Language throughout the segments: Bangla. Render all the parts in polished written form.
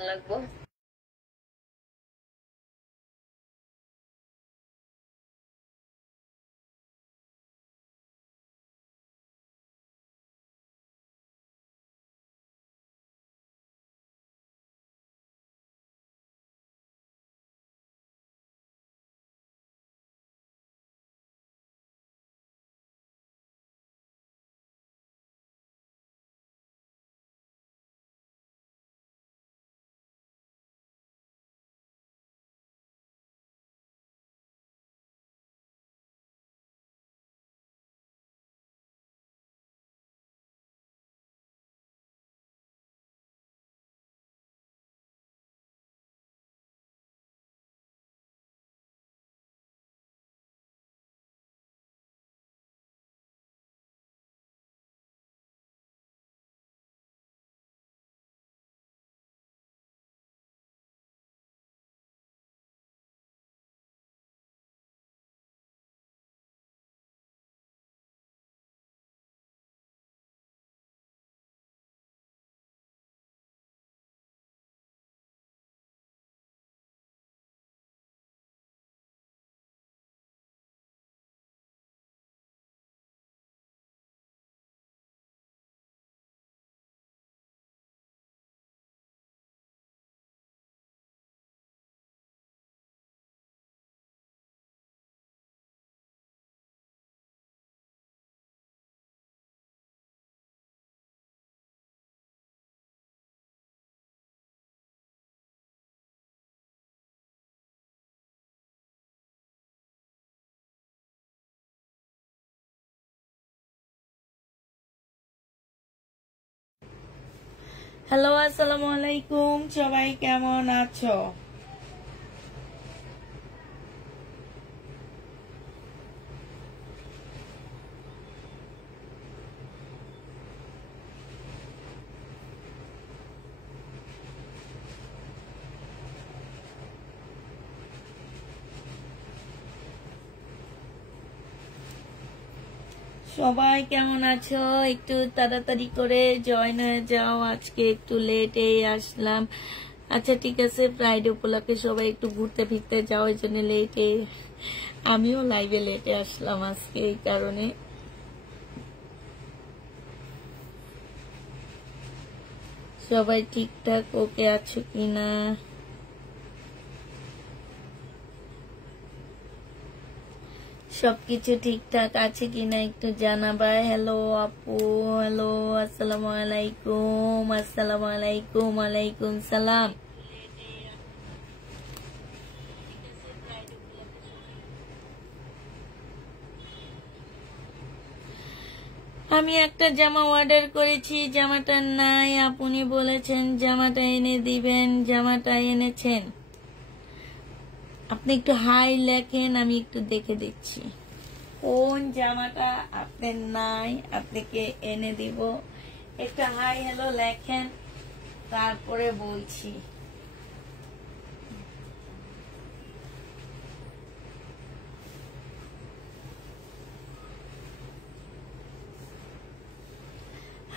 লাগবো। হ্যালো, আসসালামু আলাইকুম। সবাই কেমন আছো? সবাই কেমন আছো? একটু তাড়াতাড়ি করে জয়েন হয়ে যাও। আজকে একটু লেটে আসলাম। আচ্ছা ঠিক আছে, ফ্রাইডে উপলক্ষে সবাই একটু ঘুরতে ফিরতে যাও, এই জন্য লেটে। আমিও লাইভে লেটে আসলাম আজকে এই কারণে। সবাই ঠিকঠাক ওকে আছো কিনা? সবকিছু ঠিকঠাক আছে কিনা একটু জানাবা। হ্যালো আপু, হ্যালো, আসসালামু আলাইকুম। আসসালামু আলাইকুম। ওয়ালাইকুম সালাম। আমি একটা জামা অর্ডার করেছি, জামাটা নাই। আপনি বলেছেন জামাটা এনে দিবেন, জামাটা এনেছেন? আপনি একটু হাই লেখেন, আমি একটু দেখে দিচ্ছি কোন জামাটা আপনার নাই, আপনাকে এনে দিব। একটা হাই হ্যালো লেখেন, তারপরে বলছি।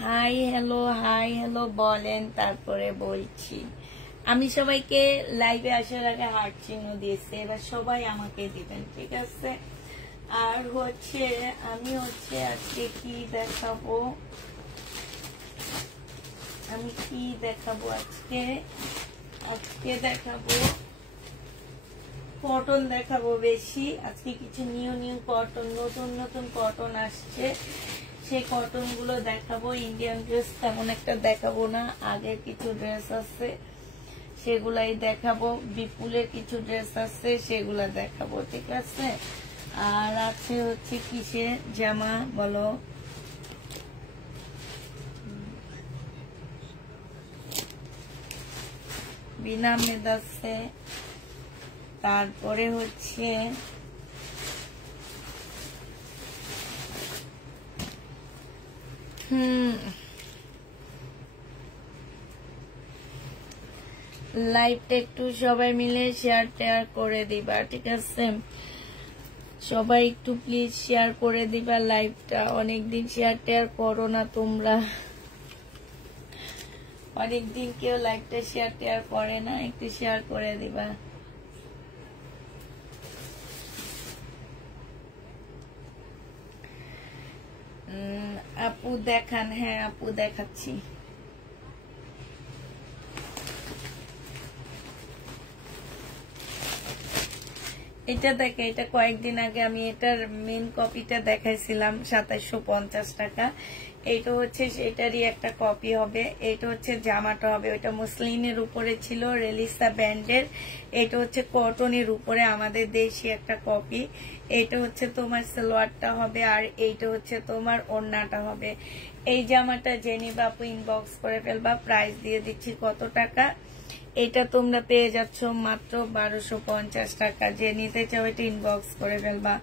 হাই হ্যালো বলেন, তারপরে বলছি। আমি সবাইকে লাইভে আসার আগে হার্ট চিহ্ন দিয়েছি, এবার সবাই আমাকে দিবেন, ঠিক আছে? আর আমি আজকে কি দেখাবো, আজকে দেখাবো কটন দেখাবো বেশি। আজকে কিছু নিউ কটন, নতুন কটন আসছে, সেই কটন গুলো দেখাবো। ইন্ডিয়ান ড্রেস তেমন একটা দেখাবো না, আগের কিছু ড্রেস আছে সেগুলাই দেখাবো। বিপুলের কিছু ড্রেস আছে সেগুলা দেখাবো, ঠিক আছে? আর আছে কিসের জামা বলো? বিনা মেদ আছে, তারপরে লাইভটা একটু সবাই মিলে শেয়ার টেয়ার করে দিবা, ঠিক আছে? সবাই একটু প্লিজ শেয়ার করে দিবা লাইভটা। অনেকদিন শেয়ার টেয়ার করো না তোমরা, অনেকদিন কেউ লাইকটা শেয়ার টেয়ার করে না, একটু শেয়ার করে দিবা। আপু দেখান। হ্যাঁ আপু দেখাচ্ছি। এটা দেখে, এটা কয়েকদিন আগে আমি এটার মেন কপিটা দেখাইছিলাম 2750 টাকা। এইটা হচ্ছে সেটারই একটা কপি হবে। এটা হচ্ছে জামাটা হবে, ওইটা মুসলিনের উপরে ছিল রেলিসা ব্যান্ডের। এটা হচ্ছে কটনের উপরে আমাদের দেশি একটা কপি। এটা হচ্ছে তোমার সালোয়ারটা হবে, আর এইটা হচ্ছে তোমার ওড়নাটা হবে। এই জামাটা জেনি বাপু ইনবক্স করে ফেলবা। প্রাইস দিয়ে দিচ্ছি কত টাকা, এটা তোমরা পেয়ে যাচ্ছ মাত্র 1250 টাকা। যে নিতে চাও এটা ইনবক্স করে ফেলবা।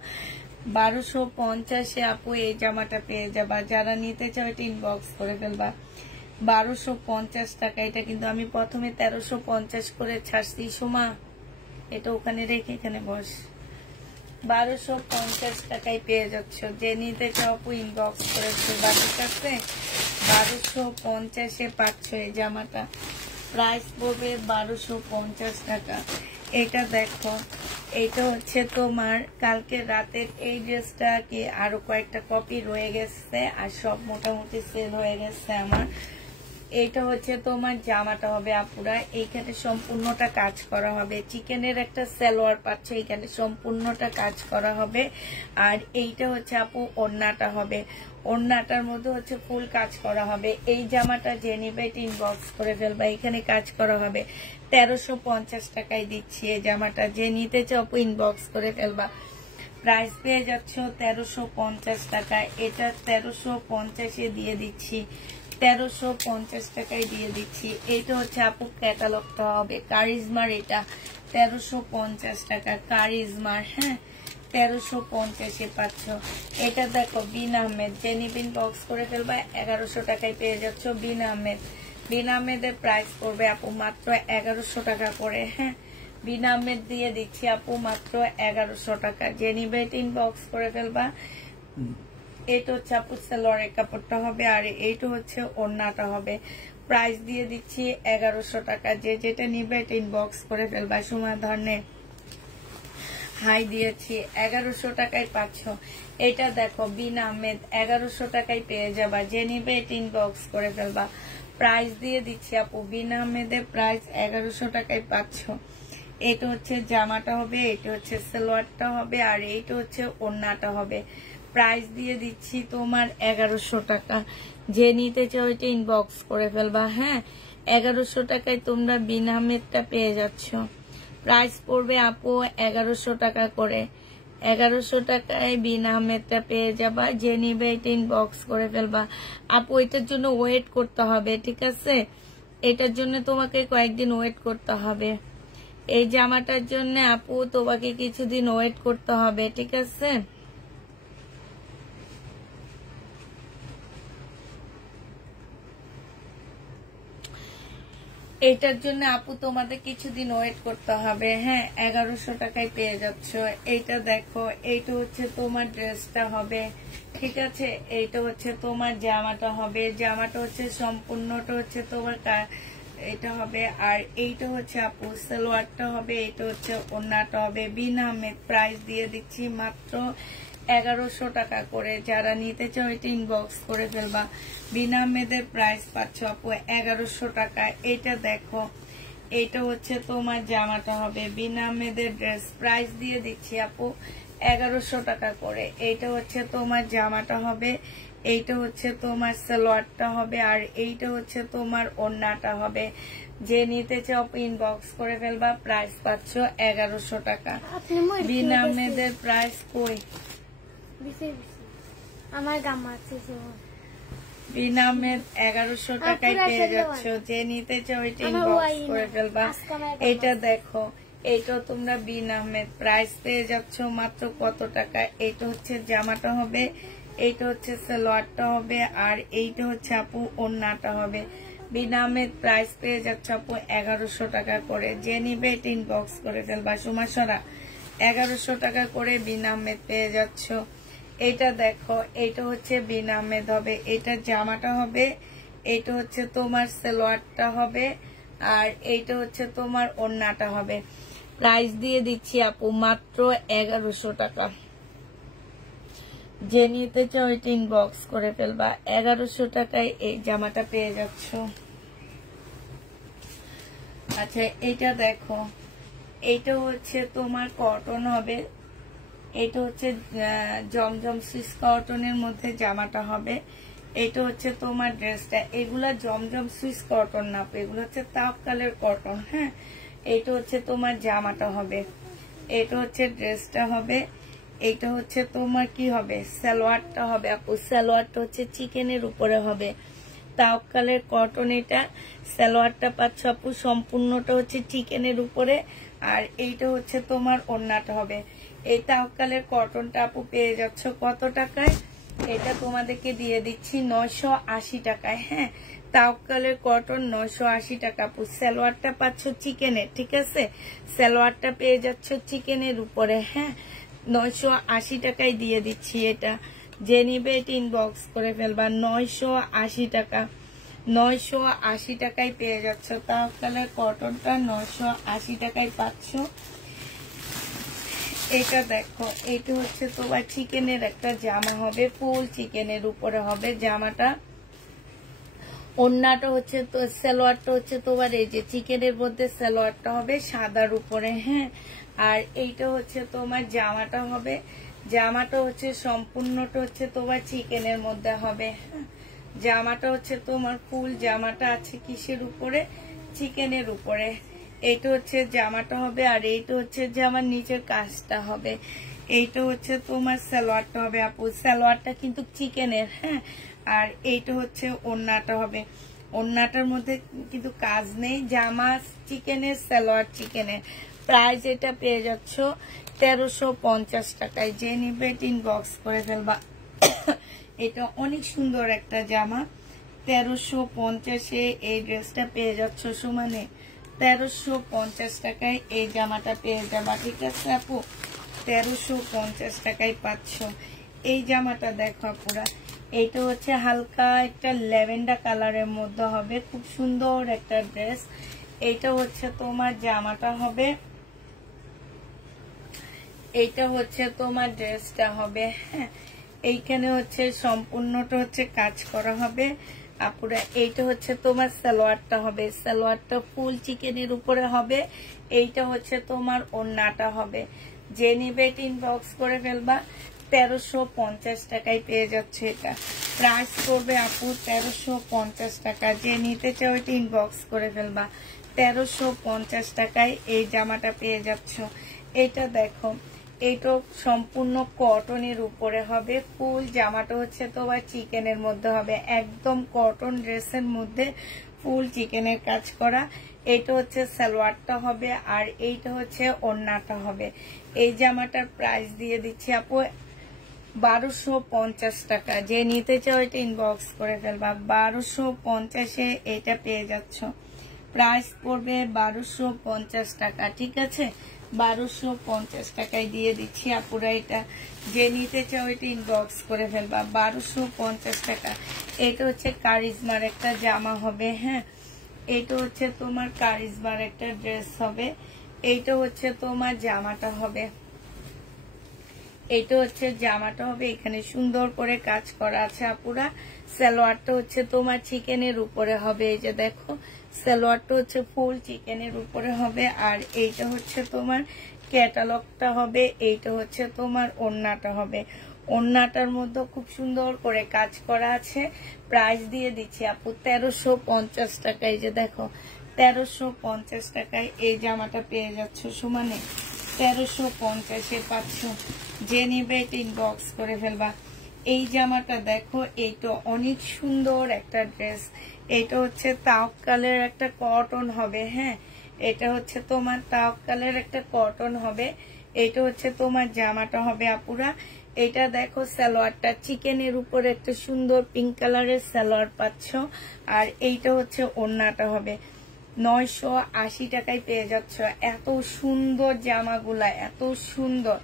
1250-এ আপু এই জামাটা পেয়ে যাবা। যারা নিতে চাও এটা ইনবক্স করে ফেলবা। 1250 টাকা। এটা কিন্তু আমি প্রথমে 1350 করে ছাড়ছি। সুমা এটা ওখানে রেখে এখানে বস। 1250 টাকায় পেয়ে যাচ্ছ। যে নিতে চাও আপু ইনবক্স করে ফেলবা। ঠিক আছে, 1250-এ পাচ্ছ এই জামাটা। প্রাইস পড়বে 1250 টাকা। এটা দেখো, এটা হচ্ছে তোমার কালকে রাতের এই ড্রেসটা কি আরো কয়েকটা কপি রয়ে গেছে, আর সব মোটামুটি সেল হয়ে গেছে আমার। এইটা হচ্ছে তোমার জামাটা হবে আপুরা। এইখানে সম্পূর্ণটা কাজ করা হবে। চিকেনের একটা সালোয়ার পাচ্ছে, এইখানে সম্পূর্ণটা কাজ করা হবে। আর এইটা হচ্ছে আপু ওড়নাটা হবে। ওড়নাটার মধ্যে হচ্ছে ফুল কাজ করা হবে। এই জামাটা যে নিবে এটা ইনবক্স করে ফেলবা। এখানে কাজ করা হবে। 1350 টাকায় দিচ্ছি এই জামাটা। যে নিতে চাও আপু ইনবক্স করে ফেলবা। প্রাইস পেয়ে যাচ্ছ 1350 টাকা। এটা 1350-এ দিয়ে দিচ্ছি। 1350 টাকায় দিয়ে দিচ্ছি। এটা হচ্ছে আপু ক্যাটালগটা হবে কারিজমার। এটা 1350 টাকা কারিজমার। হ্যাঁ 1350-এ পাচ্ছ। এটা দেখো বিন আহমেদ, জেনি বিন বক্স করে ফেলবা। 1100 টাকায় পেয়ে যাচ্ছ বিন আহমেদ। বিন আহমেদের প্রাইস পড়বে আপু মাত্র 1100 টাকা করে। হ্যাঁ বিন আহমেদ দিয়ে দিচ্ছি আপু মাত্র 1100 টাকা। জেনি বেট ইনবক্স করে ফেলবা। এটা হচ্ছে আপু সালোয়ারের কাপড়টা হবে, আর এইটা হচ্ছে ওড়নাটা হবে। প্রাইস দিয়ে দিচ্ছি 1100 টাকা। যে যেটা নিবে এটা ইনবক্স করে ফেলবা। সময় ধরনে হাই দিয়েছি। 1100 টাকায় পাচ্ছ। এটা দেখো বিন আহমেদ, 1100 টাকায় পেয়ে যাবা। যে নিবে এটা ইনবক্স করে ফেলবা। প্রাইস দিয়ে দিচ্ছি আপু বিন আহমেদের প্রাইস 1100 টাকায় পাচ্ছ। এটা হচ্ছে জামাটা হবে, এটা হচ্ছে সালোয়ারটা হবে, আর এইটা হচ্ছে ওড়নাটা হবে। প্রাইস দিয়ে দিচ্ছি তোমার 1100 টাকা। যে নিতে চাও এটা ইনবক্স করে ফেলবা। হ্যাঁ 1100 টাকায় তোমরা বিন আহমেদটা পেয়ে যাচ্ছ। প্রাইস পড়বে আপু 1100 টাকা করে। 1100 টাকায় বিন আহমেদটা পেয়ে যাবা। যে নিবে এটা ইনবক্স করে ফেলবা। আপু এটার জন্য ওয়েট করতে হবে, ঠিক আছে? এটার জন্য তোমাকে কয়েকদিন ওয়েট করতে হবে। এই জামাটার জন্য আপু তোমাকে কিছুদিন ওয়েট করতে হবে, ঠিক আছে? এটার জন্য আপু তোমাদের কিছুদিন ওয়েট করতে হবে। হ্যাঁ 1100 টাকায় পেয়ে যাচ্ছ। এইটা দেখো, এইটা হচ্ছে তোমার ড্রেসটা হবে, ঠিক আছে? এইটা হচ্ছে তোমার জামাটা হবে। জামাটা হচ্ছে সম্পূর্ণটা হচ্ছে তোমার এটা হবে, আর এইটা হচ্ছে আপু সালোয়ারটা হবে। এইটা হচ্ছে ওড়নাটা হবে। বিন আহমেদ প্রাইস দিয়ে দিচ্ছি মাত্র 1100 টাকা করে। যারা নিতে চাও এটা ইনবক্স করে ফেলবা। বিন আহমেদের প্রাইস পাচ্ছ আপু 1100 টাকা। এটা দেখো, এটা হচ্ছে তোমার জামাটা হবে। বিন আহমেদের ড্রেস প্রাইস দিয়ে দিচ্ছি আপু 1100 টাকা করে। এইটা হচ্ছে তোমার জামাটা হবে, এইটা হচ্ছে তোমার সালোয়ারটা হবে, আর এইটা হচ্ছে তোমার ওড়নাটা হবে। যে নিতে চাও ইনবক্স করে ফেলবা। প্রাইস পাচ্ছ 1100 টাকা। বিন আহমেদের প্রাইস কই আমার গামা আছে বিন আহমেদ 1100 টাকায় পেয়ে যাচ্ছ। যে নিতে চাও এটা ইনবক্স করে ফেলবা। এটা দেখো, এইটা তোমরা বিন আহমেদ প্রাইস পেয়ে যাচ্ছ মাত্র কত টাকা। এইটা হচ্ছে জামাটা হবে, এইটা হচ্ছে সালোয়ারটা হবে, আর এইটা হচ্ছে আপু ওড়নাটা হবে। বিন আহমেদ প্রাইস পেয়ে যাচ্ছে আপু 1100 টাকা করে। যে নিবে এটা ইনবক্স করে ফেলবা। সুমাসরা 1100 টাকা করে বিন আহমেদ পেয়ে যাচ্ছ। এটা দেখো, এটা হচ্ছে বিন আহমেদ হবে। এটা জামাটা হবে, এইটা হচ্ছে তোমার সালোয়ারটা হবে, আর এইটা হচ্ছে তোমার ওড়নাটা হবে। প্রাইস দিয়ে দিচ্ছি আপু মাত্র 1100 টাকা। যে নিতে চাও এটা ইনবক্স করে ফেলবা। 1100 টাকায় এই জামাটা পেয়ে যাচ্ছ। আচ্ছা এটা দেখো, এইটা হচ্ছে তোমার কটন হবে, এটা হচ্ছে জমজম সুইস কটনের মধ্যে জামাটা হবে। এটা হচ্ছে তোমার ড্রেসটা। এগুলা জমজম সুইস কটন না, এগুলো হচ্ছে তাওয়াক্কালের কটন। হ্যাঁ, এটা হচ্ছে তোমার জামাটা হবে, এটা হচ্ছে ড্রেসটা হবে, এইটা হচ্ছে তোমার কি হবে, সালোয়ারটা হবে আপু। সালোয়ারটা হচ্ছে চিকেনের উপরে হবে, তাওয়াক্কালের কটন। এটা সালোয়ারটা পাচ্ছ আপু সম্পূর্ণটা হচ্ছে চিকেনের উপরে, আর এইটা হচ্ছে তোমার ওড়নাটা হবে। এই তাওয়াক্কালের কটনটা আপু পেয়ে যাচ্ছ কত টাকায়? এটা তোমাদেরকে দিয়ে দিচ্ছি 980 টাকায়। হ্যাঁ, তাওয়াক্কালের কটন 980 টাকা আপু। সালোয়ারটা পাচ্ছ চিকেনের, ঠিক আছে, সালোয়ারটা পেয়ে যাচ্ছ চিকেনের উপরে। হ্যাঁ, 980 টাকায় দিয়ে দিচ্ছি। এটা যে নিবে এটা ইনবক্স করে ফেলবা। 980 টাকা, 980 টাকায় পেয়ে যাচ্ছ তাওয়াক্কালের কটনটা, 980 টাকায় পাচ্ছ। এটা দেখো, এটা হচ্ছে তোমার চিকেনের একটা জামা হবে, ফুল চিকেনের উপরে হবে জামাটা। ওড়নাটা হচ্ছে তো, সালোয়ারটা হচ্ছে তোমার এই যে চিকেনের মধ্যে সালোয়ারটা হবে সাদার উপরে। হ্যাঁ, আর এইটা হচ্ছে তোমার জামাটা হবে, জামাটা হচ্ছে সম্পূর্ণটা হচ্ছে তোমার চিকেনের মধ্যে হবে। জামাটা হচ্ছে তোমার ফুল জামাটা আছে কিসের উপরে, চিকেনের উপরে। এইটা হচ্ছে জামাটা হবে, আর এইটা হচ্ছে জামার নিচের কাজটা হবে। এইটা হচ্ছে তোমার সালোয়ারটা হবে আপু, সালোয়ারটা কিন্তু চিকেনের। হ্যাঁ, আর এইটা হচ্ছে ওড়নাটা হবে, ওড়নাটার মধ্যে কিন্তু কাজ নেই, জামা চিকেনের, সালোয়ার চিকেনের। প্রাইস এটা পেয়ে যাচ্ছ 1350 টাকায়। যে নিবে ইনবক্স করে ফেলবা। এটা অনেক সুন্দর একটা জামা, 1350-এ এই ড্রেসটা পেয়ে যাচ্ছ সমানে। 1350 টাকায় এই জামাটা পেয়ে যাবা, ঠিক আছে আপু, 1350 টাকায় পাচ্ছ। এই জামাটা দেখো আপুরা, এইটা হচ্ছে হালকা একটা ল্যাভেন্ডার কালারের মধ্যে হবে, খুব সুন্দর একটা ড্রেস। এইটা হচ্ছে তোমার জামাটা হবে, এইটা হচ্ছে তোমার ড্রেসটা হবে। হ্যাঁ, এইখানে হচ্ছে সম্পূর্ণটা হচ্ছে কাজ করা হবে আপুরা। এইটা হচ্ছে তোমার সালোয়ারটা হবে, সালোয়ারটা ফুল চিকেনের উপরে হবে। এইটা হচ্ছে তোমার ওড়নাটা হবে। যে নিবে ইনবক্স করে ফেলবা। 1350 টাকায় পেয়ে যাচ্ছে। এটা প্রাইস করবে আপু 1350 টাকা। যে নিতে চাও এটা ইনবক্স করে ফেলবা। 1350 টাকায় এই জামাটা পেয়ে যাচ্ছ। এটা দেখো, এইটা সম্পূর্ণ কটনের উপরে হবে, ফুল জামাটা হচ্ছে তোমার চিকেনের মধ্যে হবে, একদম কটন ড্রেসের মধ্যে ফুল চিকেনের কাজ করা। এইটা হচ্ছে সালোয়ারটা হবে, আর এইটা হচ্ছে ওড়নাটা হবে। এই জামাটার প্রাইস দিয়ে দিচ্ছি আপু 1250 টাকা। যে নিতে চাও এটা ইনবক্স করে ফেলবা। 1250-এ এটা পেয়ে যাচ্ছ। প্রাইস পড়বে 1250 টাকা, ঠিক আছে, 1250 টাকায় দিয়ে দিচ্ছি আপুরা। এটা যে নিতে চাও এটা ইনবক্স করে ফেলবা। 1250 টাকা। এটা হচ্ছে কারিজমার একটা জামা হবে। হ্যাঁ, এটা হচ্ছে তোমার কারিজমার একটা ড্রেস হবে। এইটা হচ্ছে তোমার জামাটা হবে, এইটা হচ্ছে জামাটা হবে। এখানে সুন্দর করে কাজ করা আছে আপুরা। সালোয়ারটা হচ্ছে তোমার চিকেনের উপরে হবে, এই যে দেখো, সালোয়ারটা হচ্ছে ফুল চিকেনের উপরে হবে। আর এইটা হচ্ছে তোমার ক্যাটালগটা হবে, এইটা হচ্ছে তোমার ওড়নাটা হবে। ওড়নাটার মধ্যে খুব সুন্দর করে কাজ করা আছে। প্রাইস দিয়ে দিচ্ছি আপু 1350 টাকায়। এই যে দেখো, 1350 টাকায় এই জামাটা পেয়ে যাচ্ছ সমানে। 1350-এ পাচ্ছ। যে নিবে এটা ইনবক্স করে ফেলবা। এই জামাটা দেখো, এইটা অনেক সুন্দর একটা ড্রেস। এটা হচ্ছে তাওয়াক্কালের একটা কটন হবে। হ্যাঁ, এটা হচ্ছে তোমার তাওয়াক্কালের একটা কটন হবে। এটা হচ্ছে তোমার জামাটা হবে আপুরা। এটা দেখো, সালোয়ারটা চিকেনের উপরে একটা সুন্দর পিঙ্ক কালারের সালোয়ার পাচ্ছ। আর এইটা হচ্ছে ওড়নাটা হবে। 980 টাকায় পেয়ে যাচ্ছ। এত সুন্দর জামাগুলা, এত সুন্দর,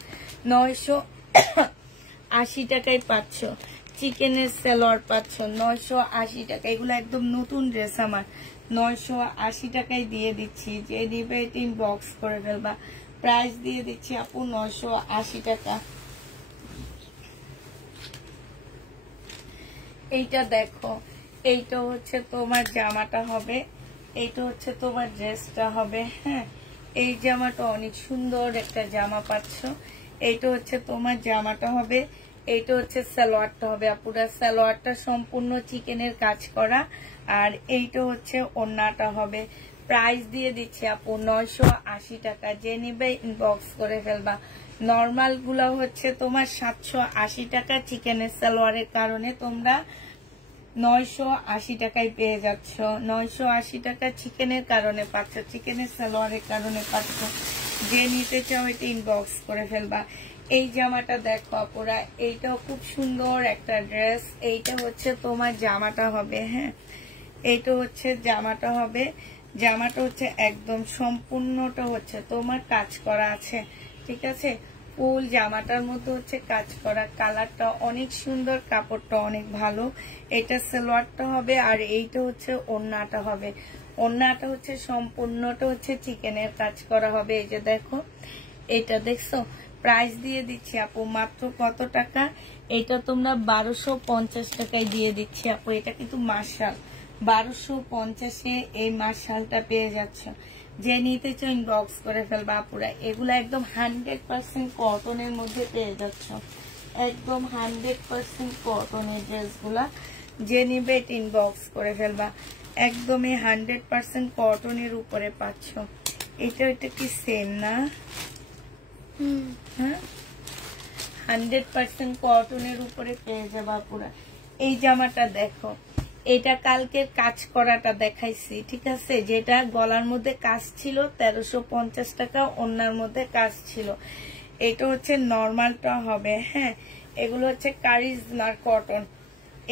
980 টাকায় পাচ্ছ। চিকেনের সালোয়ার পাচ্ছ 980 টাকা। এগুলো একদম নতুন ড্রেস আমার, 980 টাকায় দিয়ে দিচ্ছি। যে নিবে ইনবক্স করে ফেলবা। প্রাইস দিয়ে দিচ্ছি আপু 980 টাকা। এইটা দেখো, এইটা হচ্ছে তোমার জামাটা হবে, এইটা হচ্ছে তোমার ড্রেসটা হবে। হ্যাঁ, এই জামাটা অনেক সুন্দর একটা জামা পাচ্ছ। এইটা হচ্ছে তোমার জামাটা হবে, এইটা হচ্ছে সালোয়ারটা হবে। আপুরা সালোয়ারটা সম্পূর্ণ চিকেনের কাজ করা, আর এইটা হচ্ছে ওড়নাটা হবে। প্রাইস দিয়ে দিচ্ছি আপু 980 টাকা। যে নিবে ইনবক্স করে ফেলবা। নর্মাল গুলো হচ্ছে তোমার 780 টাকা, চিকেনের সালোয়ারের কারণে তোমরা 980 টাকায় পেয়ে যাচ্ছ। 980 টাকা চিকেনের কারণে পাচ্ছ, চিকেনের সালোয়ারের কারণে পাচ্ছ। যে নিতে চাও এটা ইনবক্স করে ফেলবা। এই জামাটা দেখো আপুরা, এইটাও খুব সুন্দর একটা ড্রেস। এইটা হচ্ছে তোমার জামাটা হবে। হ্যাঁ, এইটা হচ্ছে জামাটা হবে। জামাটা হচ্ছে একদম সম্পূর্ণটা হচ্ছে তোমার কাজ করা আছে, ঠিক আছে। ফুল জামাটার মধ্যে হচ্ছে কাজ করা, কালারটা অনেক সুন্দর, কাপড়টা অনেক ভালো। এটা সালোয়ারটা হবে, আর এইটা হচ্ছে ওড়নাটা হবে। ওড়নাটা হচ্ছে সম্পূর্ণটা হচ্ছে চিকেনের কাজ করা হবে। এই যে দেখো, এটা দেখছো। প্রাইস দিয়ে দিচ্ছি আপু মাত্র কত টাকা? এটা তোমরা 1250 টাকায় দিয়ে দিচ্ছি আপু। এটা কিন্তু মার্শাল, 1250-এ এই মার্শালটা পেয়ে যাচ্ছ। যে নিতে চাও ইনবক্স করে ফেলবা আপুরা। এগুলো একদম 100% কটনের মধ্যে পেয়ে যাচ্ছ, একদম 100% কটনের ড্রেসগুলা। যে নিবে এটা ইনবক্স করে ফেলবা। একদমই 100% কটনের উপরে পাচ্ছ। এটা কি সেম না? হ্যাঁ, 100% কটনের উপরে পেয়ে যাবা পুরা। এই জামাটা দেখো, এটা কালকে কাজ করাটা দেখাইছি, ঠিক আছে। যেটা গলার মধ্যে কাজ ছিল 1350 টাকা, ওড়নার মধ্যে কাজ ছিল। এটা হচ্ছে নর্মালটা হবে। হ্যাঁ, এগুলো হচ্ছে কারিজমার কটন।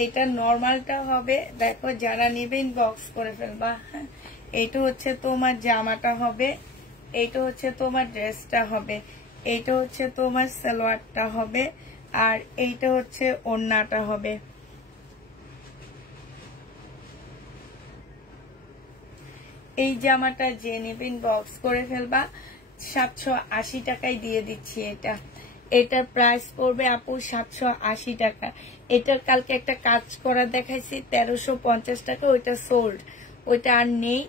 এটা নর্মালটা হবে। দেখো, যারা নেবে ইনবক্স করে ফেলবা। হ্যাঁ, এইটা হচ্ছে তোমার জামাটা হবে, এইটা হচ্ছে তোমার ড্রেসটা হবে, এইটা হচ্ছে তোমার সালোয়ারটা হবে, আর এইটা হচ্ছে ওড়নাটা হবে। এই জামাটা যে নেবে ইনবক্স করে ফেলবা। 780 টাকায় দিয়ে দিচ্ছি এটা। এটার প্রাইস পড়বে আপু 780 টাকা। এটার কালকে একটা কাজ করা দেখাইছি 1350 টাকা, ওইটা সোল্ড, ওইটা আর নেই।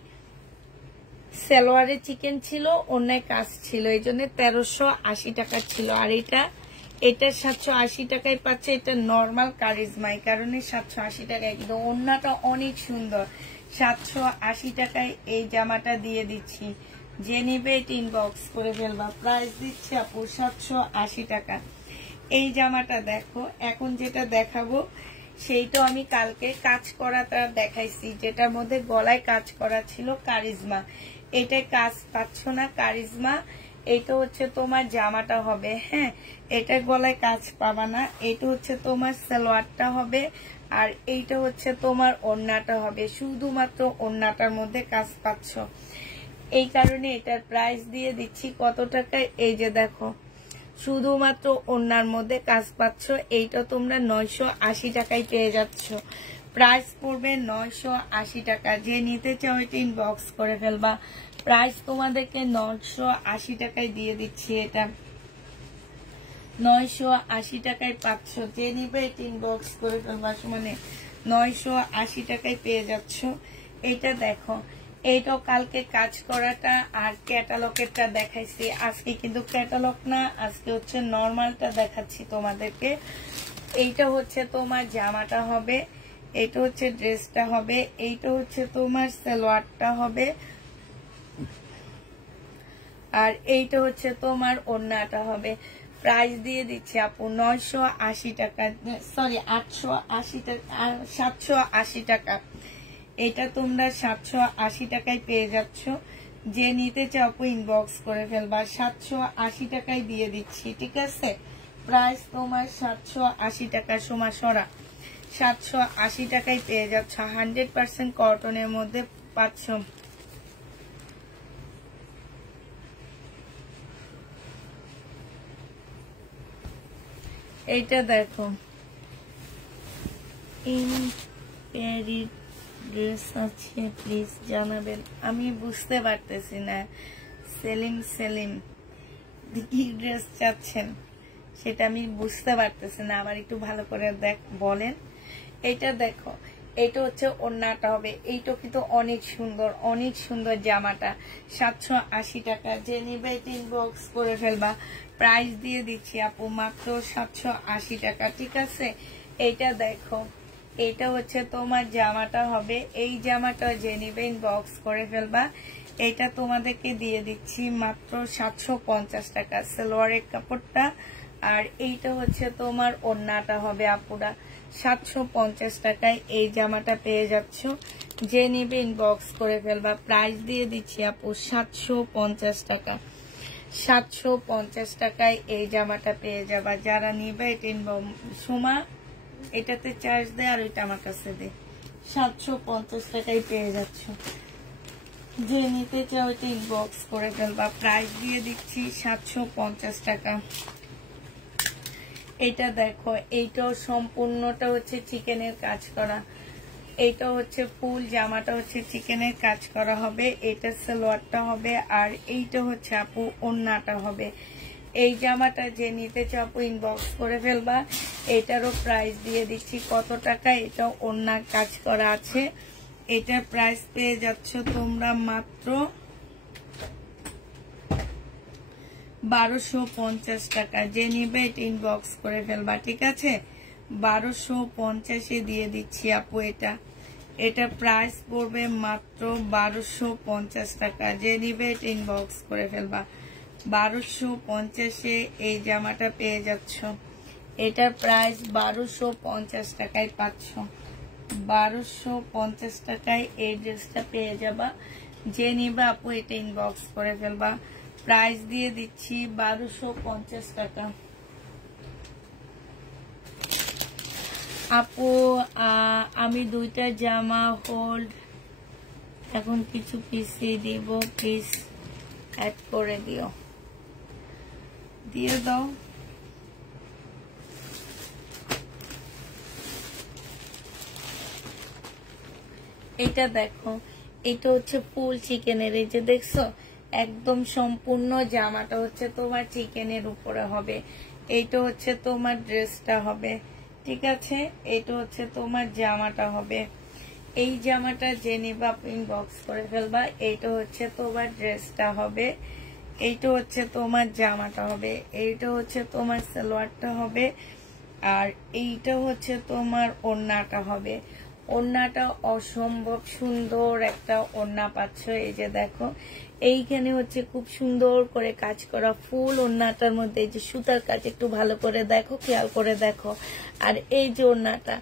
সালোয়ারে চিকেন ছিল, অন্যায় কাজ ছিল, এই জন্য 1380 টাকা ছিল। আর এটা 780 টাকায় পাচ্ছে। এটা নর্মাল কারিজমা, এই কারণে 780 টাকায়। কিন্তু ওড়নাটা অনেক সুন্দর। 780 টাকায় এই জামাটা দিয়ে দিচ্ছি। যে নিবে এটা ইনবক্স করে ফেলবা। প্রাইস দিচ্ছি আপু 780 টাকা। এই জামাটা দেখো, এখন যেটা দেখাবো সেইটা আমি কালকে কাজ করাটা দেখাইছি, যেটার মধ্যে গলায় কাজ করা ছিল কারিজমা। এটাই কাজ পাচ্ছ না, কারিজমা। এটা হচ্ছে তোমার জামাটা হবে। হ্যাঁ, এটা গলায় কাজ পাবা না। এটা হচ্ছে তোমার সালোয়ারটা হবে, আর এইটা হচ্ছে তোমার ওড়নাটা হবে। শুধুমাত্র ওড়নাটার মধ্যে কাজ পাচ্ছ, এই কারণে এটার প্রাইস দিয়ে দিচ্ছি কত টাকায়? এই যে দেখো, শুধুমাত্র ওড়নার মধ্যে কাজ পাচ্ছ। এইটা তোমরা 980 টাকায় পেয়ে যাচ্ছ। প্রাইস পড়বে 980 টাকা। যে নিতে চাও এটা ইনবক্স করে ফেলবা। প্রাইস তোমাদেরকে 980 টাকায় দিয়ে দিচ্ছি। এটা 980 টাকায় পাচ্ছ। যে নিবে এটা ইনবক্স করে ফেলবা। মানে 980 টাকায় পেয়ে যাচ্ছ। এটা দেখো, এইটাও কালকে কাজ করাটা আর ক্যাটালগেরটা দেখাইছি। আজকে কিন্তু ক্যাটালগ না, আজকে হচ্ছে নর্মালটা দেখাচ্ছি তোমাদেরকে। এইটা হচ্ছে তোমার জামাটা হবে, এইটা হচ্ছে ড্রেসটা হবে, এইটা হচ্ছে তোমার সালোয়ারটা হবে, আর এইটা হচ্ছে তোমার ওড়নাটা হবে। প্রাইস দিয়ে দিচ্ছি আপু 980 টাকা, সরি 880 টাকা, 780 টাকা। এটা তোমরা 780 টাকায় পেয়ে যাচ্ছ। যে নিতে চাও আপু ইনবক্স করে ফেলবা। 780 টাকায় দিয়ে দিচ্ছি, ঠিক আছে। প্রাইস তোমার 780 টাকা। সরা 780 টাকায় পেয়ে যাচ্ছ। 100% কটনের মধ্যে পাচ্ছ। এইটা দেখো, ইনপ্যারিড ড্রেস আছে প্লিজ জানাবেন। আমি বুঝতে পারতেছি না। সেলিম সেলিম কি ড্রেস চাচ্ছেন সেটা আমি বুঝতে পারতেছি না, আবার একটু ভালো করে বলেন। এটা দেখো, এটা হচ্ছে ওড়নাটা হবে, এইটা কিন্তু অনেক সুন্দর, অনেক সুন্দর জামাটা। 780 টাকা, যে নিবে ইনবক্স করে ফেলবা। প্রাইস দিয়ে দিচ্ছি আপু মাত্র 780 টাকা, ঠিক আছে। এইটা দেখো, এটা হচ্ছে তোমার জামাটা হবে, এই জামাটা যে নিবে ইনবক্স করে ফেলবা। এটা তোমাদেরকে দিয়ে দিচ্ছি মাত্র 750 টাকা সালোয়ারের কাপড়টা। আর এইটা হচ্ছে তোমার ওড়নাটা হবে আপুরা। 750 টাকায় এই জামাটা পেয়ে যাচ্ছ, যে নিবে ইনবক্স করে ফেলবা। প্রাইস দিয়ে দিচ্ছি আপু 750 টাকা। 750 টাকায় এই জামাটা পেয়ে যাবা। যারা নিবে এটা সোমা এটাতে চার্জ দেয় আর ওইটা আমার কাছে দে। 750 টাকায় পেয়ে যাচ্ছ, যে নিতে চাও এটা ইনবক্স করে ফেলবা। প্রাইস দিয়ে দিচ্ছি 750 টাকা। এটা দেখো, এইটাও সম্পূর্ণটা হচ্ছে চিকেনের কাজ করা। এইটা হচ্ছে ফুল জামাটা হচ্ছে চিকেনের কাজ করা হবে, এটা সালোয়ারটা হবে, আর এইটা হচ্ছে আপু ওড়নাটা হবে। এই জামাটা যে নিতে চাও আপু ইনবক্স করে ফেলবা। এটারও প্রাইস দিয়ে দিচ্ছি কত টাকা, এটা ওড়না কাজ করা আছে। এটার প্রাইস পেয়ে যাচ্ছ তোমরা মাত্র 1250 টাকা, যে নিবে এটা ইনবক্স করে ফেলবা, ঠিক আছে। 1250 দিয়ে দিচ্ছি আপু এটা। এটা প্রাইস পড়বে মাত্র 1250 টাকা, যে নিবে এটা ইনবক্স করে ফেলবা। 1250 এই জামাটা পেয়ে যাচ্ছ। এটার প্রাইস 1250 টাকায় পাচ্ছ। 1250 টাকায় এই ড্রেসটা পেয়ে যাবা, যে নিবা আপু এটা ইনবক্স করে ফেলবা। প্রাইস দিয়ে দিচ্ছি 1250 টাকা। আপু আমি দুইটা জামা হোল্ড এখন কিছু পিছিয়ে দিব, প্লিজ অ্যাড করে দিও, দিয়ে দাও। এটা দেখো, এটা হচ্ছে ফুল চিকেনের, এই যে দেখছো একদম সম্পূর্ণ জামাটা হচ্ছে তোমার চিকেনের উপরে হবে। এইটা হচ্ছে তোমার ড্রেসটা হবে, ঠিক আছে। এইটা হচ্ছে তোমার জামাটা হবে। এই জামাটা যে নিবা ইনবক্স করে ফেলবা। এইটা হচ্ছে তোমার ড্রেসটা হবে, এইটা হচ্ছে তোমার জামাটা হবে, এইটা হচ্ছে তোমার সালোয়ারটা হবে, আর এইটা হচ্ছে তোমার ওড়নাটা হবে। ওড়নাটা অসম্ভব সুন্দর একটা ওড়না পাচ্ছ, এই যে দেখো এইখানে হচ্ছে খুব সুন্দর করে কাজ করা ফুল ওড়নাটার মধ্যে এই যে সুতার কাজ, একটু ভালো করে দেখো, খেয়াল করে দেখো। আর এই যে ওড়নাটা,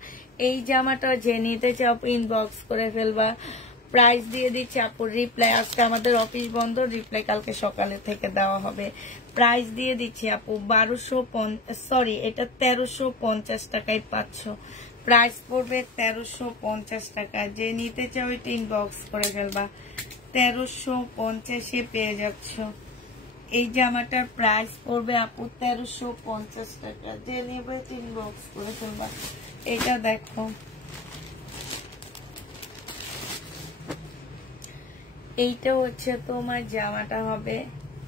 এই জামাটা যে নিতে চাও ইনবক্স করে ফেলবা। প্রাইস দিয়ে দিচ্ছি আপু, রিপ্লাই আজকে আমাদের অফিস বন্ধ, রিপ্লাই কালকে সকালে থেকে দেওয়া হবে। প্রাইস দিয়ে দিচ্ছি আপু এটা 1350 টাকায় পাচ্ছ। প্রাইস পড়বে 1350 টাকা, যে নিতে চাও এটা ইনবক্স করে ফেলবা। 1350 পেয়ে যাচ্ছ। এই জামাটার প্রাইস পড়বে আপু 1350 টাকা, যে নেবে ইনবক্স করে ফেলবা। এটা দেখো, এইটা হচ্ছে তোমার জামাটা হবে,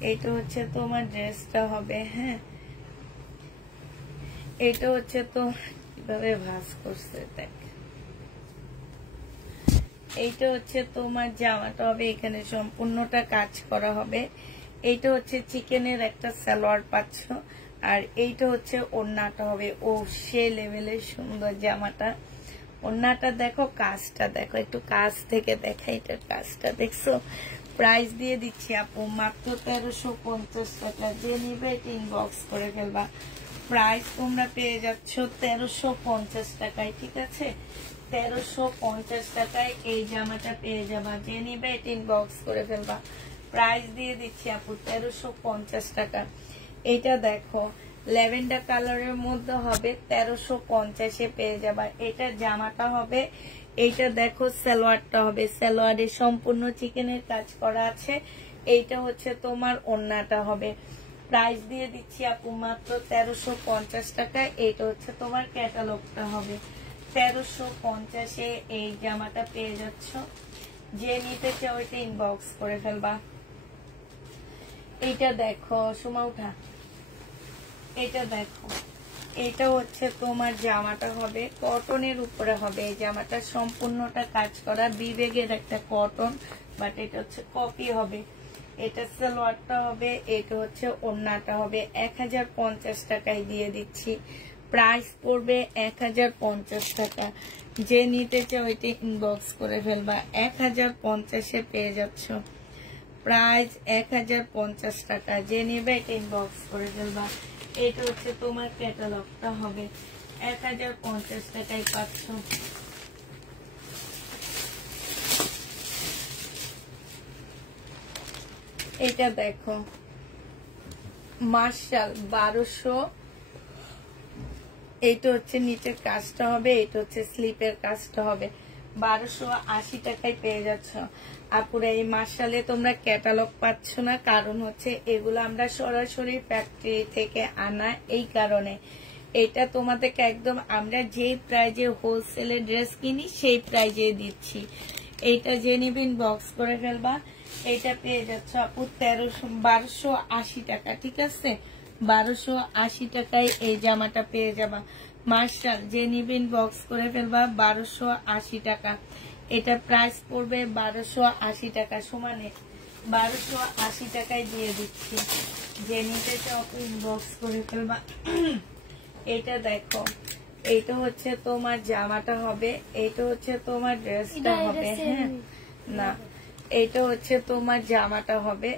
এইটা হচ্ছে তোমার ড্রেসটা হবে। হ্যাঁ, এটা হচ্ছে তো কিভাবে ভাঁজ করছে দেখ। এইটা হচ্ছে তোমার জামাটা হবে, এখানে সম্পূর্ণটা কাজ করা হবে। এইটা হচ্ছে চিকেনের একটা সালোয়ার পাচ্ছ, আর এইটা হচ্ছে ওড়নাটা হবে। ও সে লেভেলের সুন্দর জামাটা। ওড়নাটা দেখো, কাজটা দেখো, একটু কাজ থেকে দেখা, এটার কাজটা দেখছো। প্রাইস দিয়ে দিচ্ছি আপু মাত্র 1350 টাকা, যে নিবে এটা ইনবক্স করে ফেলবা। প্রাইস তোমরা পেয়ে যাচ্ছ 1350 টাকায়, ঠিক আছে। 1350 টাকায় এই জামাটা পেয়ে যাবা, যে নিবে এটা ইনবক্স করে ফেলবা। প্রাইস দিয়ে দিচ্ছি আপু 1350 টাকা। এটা দেখো ল্যাভেন্ডার কালারের মধ্যে হবে, 1350 পেয়ে যাবা। এটা জামাটা হবে, এইটা দেখো সালোয়ারটা হবে, সালোয়ারে সম্পূর্ণ চিকেনের কাজ করা আছে। এইটা হচ্ছে তোমার ওড়নাটা হবে। প্রাইস দিয়ে দিচ্ছি আপু মাত্র 1350 টাকা। এইটা হচ্ছে তোমার ক্যাটালগটা হবে। 1350 এই জামাটা পেয়ে যাচ্ছ। যে নিতে চাও এটা ইনবক্স করে ফেলবা। এটা দেখো সুমা উঠা, এটা দেখো, এটা হচ্ছে তোমার জামাটা হবে কটনের উপরে হবে। এই জামাটা সম্পূর্ণটা কাজ করা বিবেগের একটা কটন, বাট এটা হচ্ছে কপি হবে। এটা সালোয়ারটা হবে, এটা হচ্ছে ওড়নাটা হবে। 1050 টাকায় দিয়ে দিচ্ছি। প্রাইস পড়বে 1050 টাকা। যে নিতে চাও এটা ইনবক্স করে ফেলবা। 1050-এ পেয়ে যাচ্ছ। প্রাইস 1050 টাকা। যে নেবে এটা ইনবক্স করে ফেলবা। এটা হচ্ছে তোমার ক্যাটালগটা হবে। 1050 টাকায় পাচ্ছ। এটা দেখো মার্শাল 1200। এইটা হচ্ছে নিচের কাজটা হবে, এটা হচ্ছে স্লিপের কাজটা হবে। 1280 টাকায় পেয়ে যাচ্ছ। আপুরা এই মার্শালে তোমরা ক্যাটালগ পাচ্ছ না, কারণ হচ্ছে এগুলো আমরা সরাসরি ফ্যাক্টরি থেকে আনা। এই কারণে এটা তোমাদেরকে একদম আমরা যেই প্রাইজে হোলসেলে ড্রেস কিনি সেই প্রাইজে দিচ্ছি। এইটা যে নিবেন বক্স করে ফেলবা। এটা পেয়ে যাচ্ছ আপু 1280 টাকা। ঠিক আছে, 1280 টাকায় এই জামাটা পেয়ে যাবা। মার্শাল যে নিবেন বক্স করে ফেলবা। 1280 টাকা। এটা প্রাইস পড়বে 1280 টাকা। সমানে 1280 টাকায় দিয়ে দিচ্ছি। যে নিতে চাও ইনবক্স করে ফেলবা। এটা দেখো, এইটা হচ্ছে তোমার জামাটা হবে, এইটা হচ্ছে তোমার ড্রেসটা হবে। হ্যাঁ না, এইটা হচ্ছে তোমার জামাটা হবে।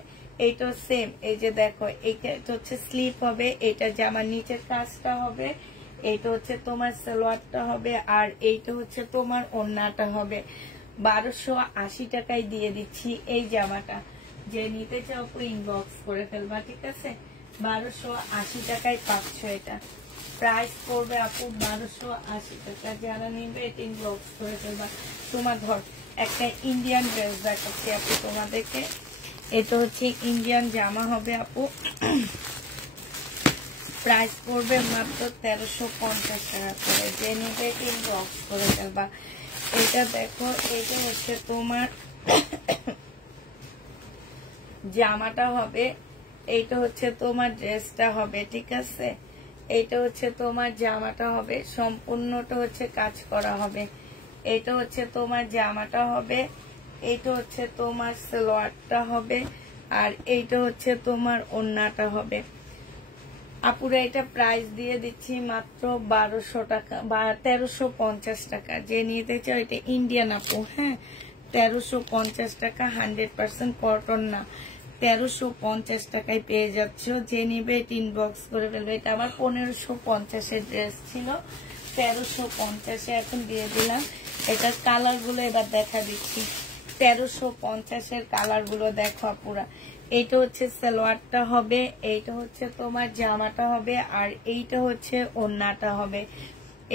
এইটা সেম। এই যে দেখো, এইটা হচ্ছে স্লিপ হবে, এটা জামার নিচের কাজটা হবে, এইটা হচ্ছে তোমার সালোয়ারটা হবে, আর এইটা হচ্ছে তোমার ওড়নাটা হবে। 1280 টাকায় দিয়ে দিচ্ছি এই জামাটা। যে নিতে চাও ইনবক্স করে ফেলবা। ঠিক আছে, 1280 টাকায় পাচ্ছ। এটা প্রাইস পড়বে আপু 1280 টাকা। যারা নিবে এটা ইনবক্স করে ফেলবা। তোমার ধর একটা ইন্ডিয়ান ড্রেস দেখাচ্ছি আপু তোমাদেরকে। এটা হচ্ছে ইন্ডিয়ান জামা হবে আপু। প্রাইস পড়বে মাত্র 1350 টাকা করে। যে নিবে ইনবক্স করে ফেলবা। এটা দেখো, এটা হচ্ছে তোমার জামাটা হবে, এইটা হচ্ছে তোমার ড্রেসটা হবে। ঠিক আছে, এইটা হচ্ছে তোমার জামাটা হবে, সম্পূর্ণটা হচ্ছে কাজ করা হবে। এইটা হচ্ছে তোমার জামাটা হবে, এইটা হচ্ছে তোমার সালোয়ারটা হবে, আর এইটা হচ্ছে তোমার ওড়নাটা হবে। আপুরা এটা প্রাইস দিয়ে দিচ্ছি মাত্র 1200 টাকা বা 1350 টাকা। যে নিতে চাও এটা ইন্ডিয়ান আপু। হ্যাঁ, 1350 টাকা, 100% কটন না। 1350 টাকায় পেয়ে যাচ্ছ। যে নিবে এটা ইনবক্স করে ফেলবে। এটা আমার 1550-এর ড্রেস ছিল, 1350-এ এখন দিয়ে দিলাম। এটার কালার গুলো এবার দেখা দিচ্ছি। 1350-এর কালার গুলো দেখো আপুরা। এইটা হচ্ছে সালোয়ারটা হবে, এইটা হচ্ছে তোমার জামাটা হবে, আর এইটা হচ্ছে ওড়নাটা হবে।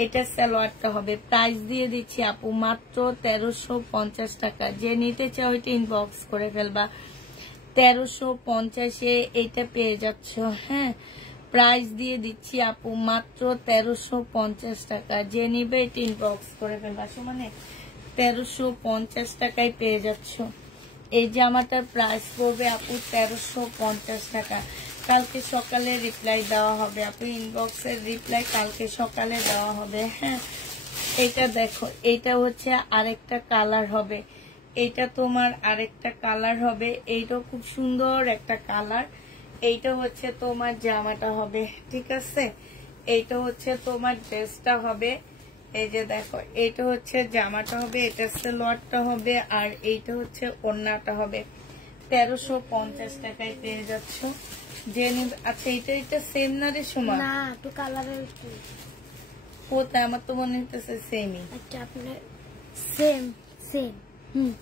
এটা সালোয়ারটা হবে। প্রাইস দিয়ে দিচ্ছি আপু মাত্র 1350 টাকা। যে নিতে চাও এটা ইনবক্স করে ফেলবা। 1350-এ এটা পেয়ে যাচ্ছ। হ্যাঁ, প্রাইস দিয়ে দিচ্ছি আপু মাত্র 1350 টাকা। যে নিবে এটা ইনবক্স করে ফেলবা। মানে 1350 টাকায় পেয়ে যাচ্ছ। এই জামাটার প্রাইস পড়বে আপু 1350 টাকা। কালকে সকালে রিপ্লাই দেওয়া হবে আপু। ইনবক্সের রিপ্লাই কালকে সকালে দেওয়া হবে। হ্যাঁ, এটা দেখো, এটা হচ্ছে আরেকটা কালার হবে। এইটা তোমার আরেকটা কালার হবে। এইটা খুব সুন্দর একটা কালার। এইটা হচ্ছে তোমার জামাটা হবে। ঠিক আছে, এইটা হচ্ছে তোমার ড্রেসটা হবে। এই যে দেখো, এইটা হচ্ছে জামাটা হবে, এটা সালোয়ারটা হবে, আর এইটা হচ্ছে ওড়নাটা হবে। 1350 টাকায় পেয়ে যাচ্ছ। যে আচ্ছা, এটা সেম না রে সুমা? না, একটু কালারের কোথায়? আমার তো মনে হইতেছে সেমই। আচ্ছা, আপনার সেম সেম।